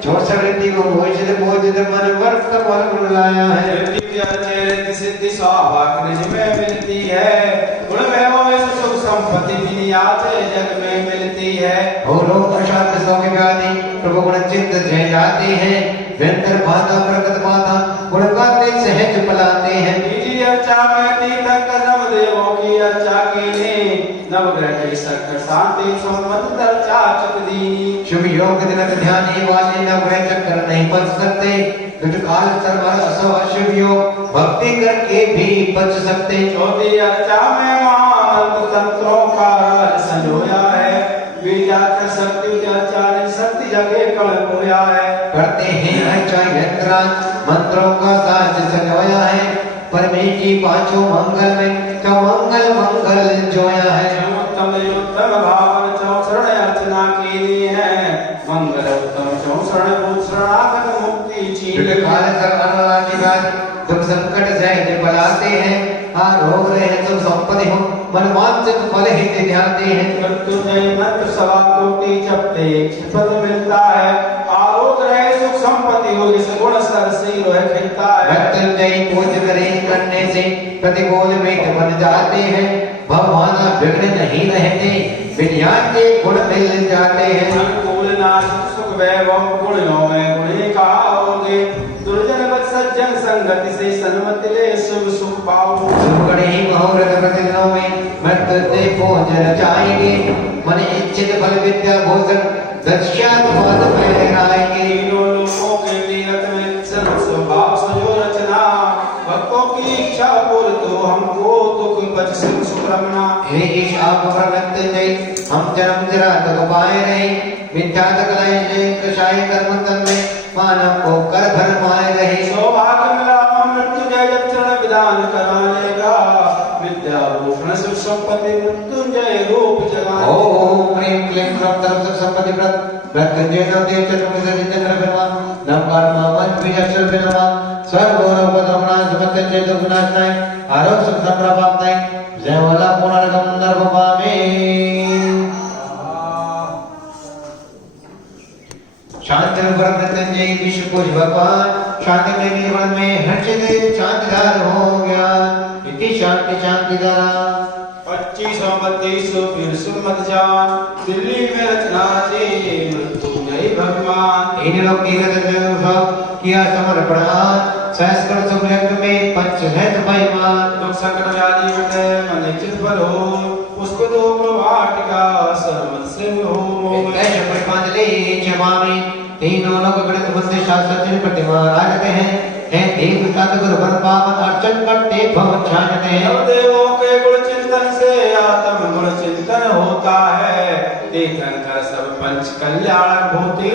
64 रिद्धि को भोजित भोजित मन वर्त पर बुलाया है। रिद्धि की अर्चे रिद्धि सिद्धि स्वाभाविक निज में मिलती है, गुण में हो सुख संपत्ति विनियात जग में मिलती है। और लोग अशांत सौम्य व्याधि प्रभु गुण चिंत जय जाते हैं, व्यंतर बाधा प्रगत बाधा गुण गाते सहज पलाते हैं। निजी अर्चा में तीर्थंकर नव देवों की अर्चा कीनी, नवग्रह की शक्कर शांति संबंध अर्चा चुक दीनी। शुभ योग दिन ध्यान वाले नवग्रह चक्कर नहीं बच सकते, दुष्ट काल सर्वर असो अशुभ योग भक्ति करके भी बच सकते। चौथी अर्चा में महामंत्र तंत्रों का राज संजोया है, बीजाक्षर शक्ति अर्चा ने शक्ति जगे कल खोया है। करते हैं अर्चा यंत्र मंत्रों का साज संजोया है, परमेश्वर की पांचों मंगल में तो मंगल मंगल जोया है। उत्तम उत्तम भाव चौ शरण अर्चना कीनी है, मंगल उत्तम चौ शरण भूत शरणागत मुक्ति दुष्ट चीनी। काल सर्व तुम संकट सहज पलाते हैं, रोग रहे तुम संपत्ति हो मन वांछित फल हित ध्याते हैं। मृत्युंजय मंत्र सवा कोटि जपते फल मिलता है, आरोग रहे सुख संपत्ति हो जिस गुण सरसी रोह खिलता है। मृत्युंजय पूज करें करने से प्रतिकूल मित्र बन जाते हैं, भगवान विघ्न नहीं रहते विज्ञान के गुण मिल जाते हैं। अनुकूल नाश सुख वैभव गुणों में गुणी कहाओगे, दुर्जन वत सज्जन संगति से सन्मति ले शुभ सुख पाओ। सुगढ़ी मुहूर्त प्रतिदिनों में मृत्यु भोजन चाहेंगे, मन इच्छित फल विद्या भोजन दक्षिणात पद फहराएंगे। तीनों लोगों के नीरत में सर्व स्वभाव सजो रचना, भक्तों की इच्छा पूर्ण तो हमको दुख बच सुख रमना। हे ईश आप प्रगट जय हम जन्म जरा तक पाए रहे, मिथ्या तक लय जय कषाय कर्म तन में मानव को कर भर माए रहे। सौभाग्य मिला मृत्युंजय जब चरण विधान कराने का, विद्या भूषण सुख संपत्ति मृत्युंजय रूप जगाने। ओम ह्रीं क्लीं ह्रौं तरं संपत्ति प्रद मृत्युंजय नवदेव चतुर्विंशति चंद्र बिल्वा नमकार मामन विजय बिल्वा सर्वगौरव पद्मनाथ समतंजय दुर्गुणात्मय आरोग्य सुख संप्राप्ताय जय वाला पुनर्गम नरभवामे। शांति मृत्युंजय विश्व कुछ भगवान शांति में निर्मल में हर्षित शांतिदार हो गया। इति शांति शांतिदारा 2532 फिर सुमत जान, दिल्ली में रचना चाहिए मृत्युंजय भगवान। इन लोग किया समर्पण सहस्त्र सुमयज्ञ में पंचहत महिमान। दुख संकट व्याधि मिटे मन चित फल हो, पुष्प दो प्रवाटिका सर्व से हो। कैश पुष्पांजलि क्षमामि तीनों लोग गणित बुद्धि शास्त्र चिन्ह प्रतिमा राजते हैं देव सतगुरु वर पावन अर्चन करते भवन छानते हैं। देवों के गुण चिंतन से आत्म गुण चिंतन होता है, तीर्थंकर सब पंच कल्याण भूति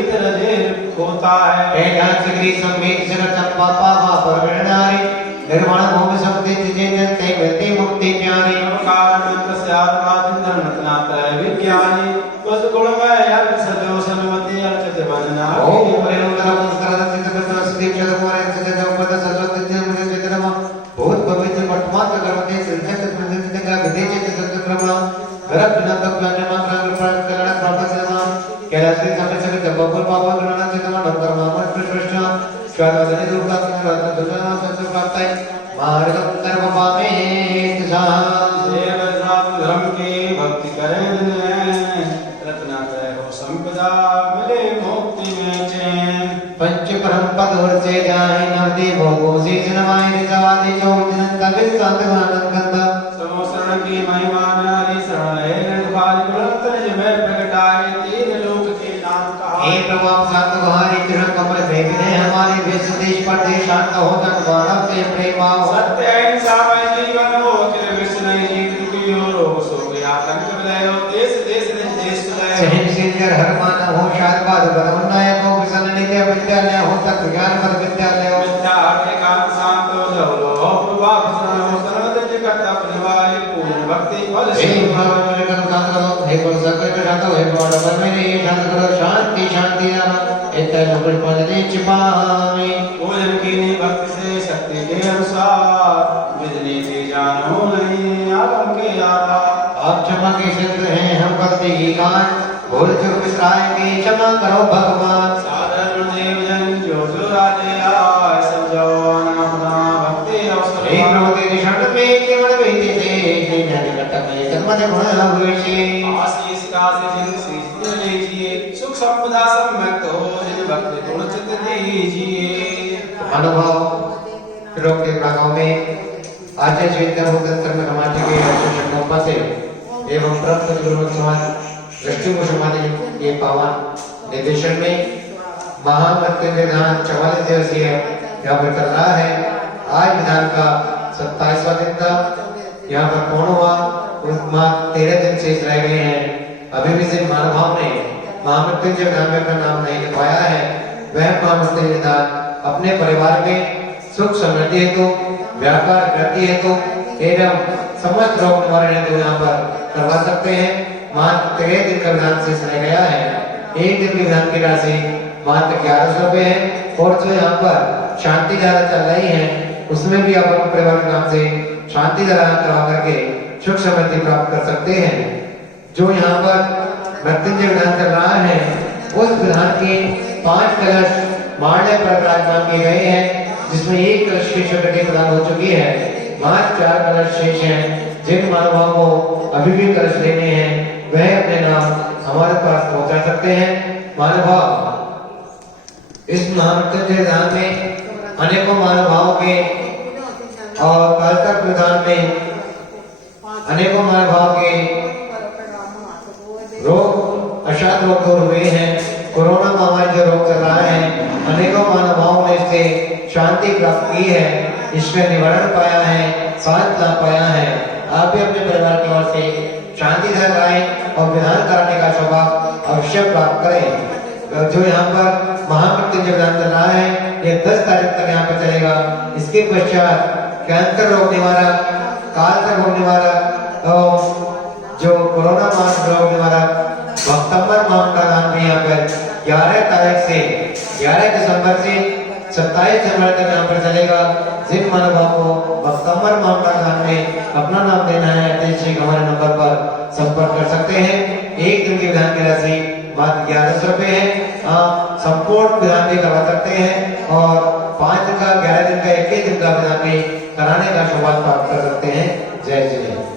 होता है। कैलाश गिरि संवेद जन चंपा पावा परगणारी निर्माण भूमि शक्ति जिजेंद्र ते मिलती मुक्ति प्यारी। कारण मंत्र से आत्मा चिंतन रत्ना त्रय विज्ञानी, उस गुण में यज्ञ सजो सन्मति अर्चित वंदना। ओम प्रेरणा मंत्र चिंतन सुदीप चतुर्मारे चिंतन पद सजो चिंतन चिंतन बहुत पवित्र वर्तमान करते संचत प्रसिद्ध का विदेश चिंतन गरब बिना तक जाने मात्र कल्याण प्राप्त करना। कैलाश के समय से जब बबुल पापा गणना चिंतन नंबर मामर कृष्ण स्वादने दुर्गा के रत्न दुर्गा संस प्राप्त है मार्ग कर्म पावे दिशा। देव धर्म की भक्ति करें रत्ना त्रय हो संपदा मिले मुक्ति में चैन। पंच परम पद और से जाए नवदेव को शीश नवाय निजवादि चौदिन का विशांत आनंद गंधा। समो शरण की महिमा नारी शरण है निर्भारी गुणंतर में प्रगटाए तीन लोक के नाम कहा। हे प्रभु आप शांत बहारी चरण कमल भेजने हमारे विश्व देश पर देश शांत हो तन मानव से प्रेम आओ। सत्य अहिंसा में जीवन हो फिर विश्व नहीं जीत दुखी हो रोग शोक आतंक विलय हो देश देश देश विलय। सहनशील कर हर माना हो शांत बाद बदमनायक हो विसन नित्य विद्यालय हो तक ज्ञान पद विद्यालय हो। विद्या अर्थ कान नमामि। पूजन कीने भक्ति से शक्ति के अनुसार विधि से जानो नहीं आगम के आधार। आप क्षमा के सिद्ध हैं हम भक्ति की कान भूल चूक विसराएंगे क्षमा करो भगवान। साधारण देव जन जो जो राजे आए समझो अपना भक्ति अवसर। हे प्रभु तेरे शरण में केवल बेटे थे हे ज्ञानी घटक में जन्म से गुण हुए छे। आशीष का से जिन से लीजिए सुख संपदा सम्मत हो जिन भक्ति गुण चित दीजिए। अनुभव रोग के प्रागों में आचार्य चैतन्य भगवंतर में समाज के शब्दों से एवं प्रभु गुरु समाज दृष्टि को समाधि के पावन निर्देशन में महामृत्युंजय विधान 44 दिवसीय यहाँ पर चल रहा है। आज विधान का 27वां दिन था, यहाँ पर पूर्ण हुआ। उसमें 13 दिन शेष रह गए हैं। अभी भी जिन महानुभाव ने महामृत्युंजय विधान में अपना नाम नहीं लिखवाया है वह महामृत्युंजय विधान अपने परिवार में सुख समृद्धि हेतु व्यापार वृद्धि हेतु एवं समस्त रोग निवारण हेतु यहाँ पर करवा सकते हैं। मात्र 13 दिन का विधान शेष रह गया है। एक दिन के विधान की राशि मात्र 1100 रुपए है और जो यहाँ पर शांति धारा चल रही है उसमें भी आप अपने परिवार के नाम से शांति धारा करवा करके सुख समृद्धि प्राप्त कर सकते हैं। जो यहाँ पर मृत्युंजय विधान चल रहा है उस विधान के 5 कलश मारने पर विराजमान किए गए हैं, जिसमें एक कलश की स्वीकृति प्रदान हो चुकी है। मात्र 4 कलश शेष हैं। जिन मानवों को अभी भी कलश लेने हैं वह अपने नाम हमारे पास पहुंचा सकते हैं। महानुभाव इस महामृत्युंजय विधान में अनेकों महानुभावों के और काल तक विधान में अनेकों महानुभाव के रोग अशांत रोग दूर हुए हैं। कोरोना महामारी जो रोग चल रहा है अनेकों महानुभावों ने इससे शांति प्राप्त की है, इसका निवारण पाया है, शांत लाभ पाया है। आप भी अपने परिवार की ओर से शांति धर लाएं और विधान कराने का सौभाग्य अवश्य प्राप्त करें। जो यहाँ पर महामृत्युंजय विधान चल रहा है ये 10 तारीख तक यहाँ पर चलेगा। इसके पश्चात कैंसर रोग निवारक, काल तक रोग निवारक और जो कोरोना रोग निवारक भक्तंबर माह का दान भी यहाँ पर 11 तारीख से 11 दिसंबर से 27 जनवरी तक यहाँ पर चलेगा। जिन महानुभाव को भक्तंबर माह का दान में अपना नाम देना है अतिशय हमारे नंबर पर संपर्क कर सकते हैं। एक दिन की विधान की राशि मात्र 1100 रुपए है। आप संपूर्ण विधान भी करवा सकते हैं और 5 दिन का 11 दिन का 21 दिन का विधान भी कराने का सौभाग्य प्राप्त कर सकते हैं। जय जय।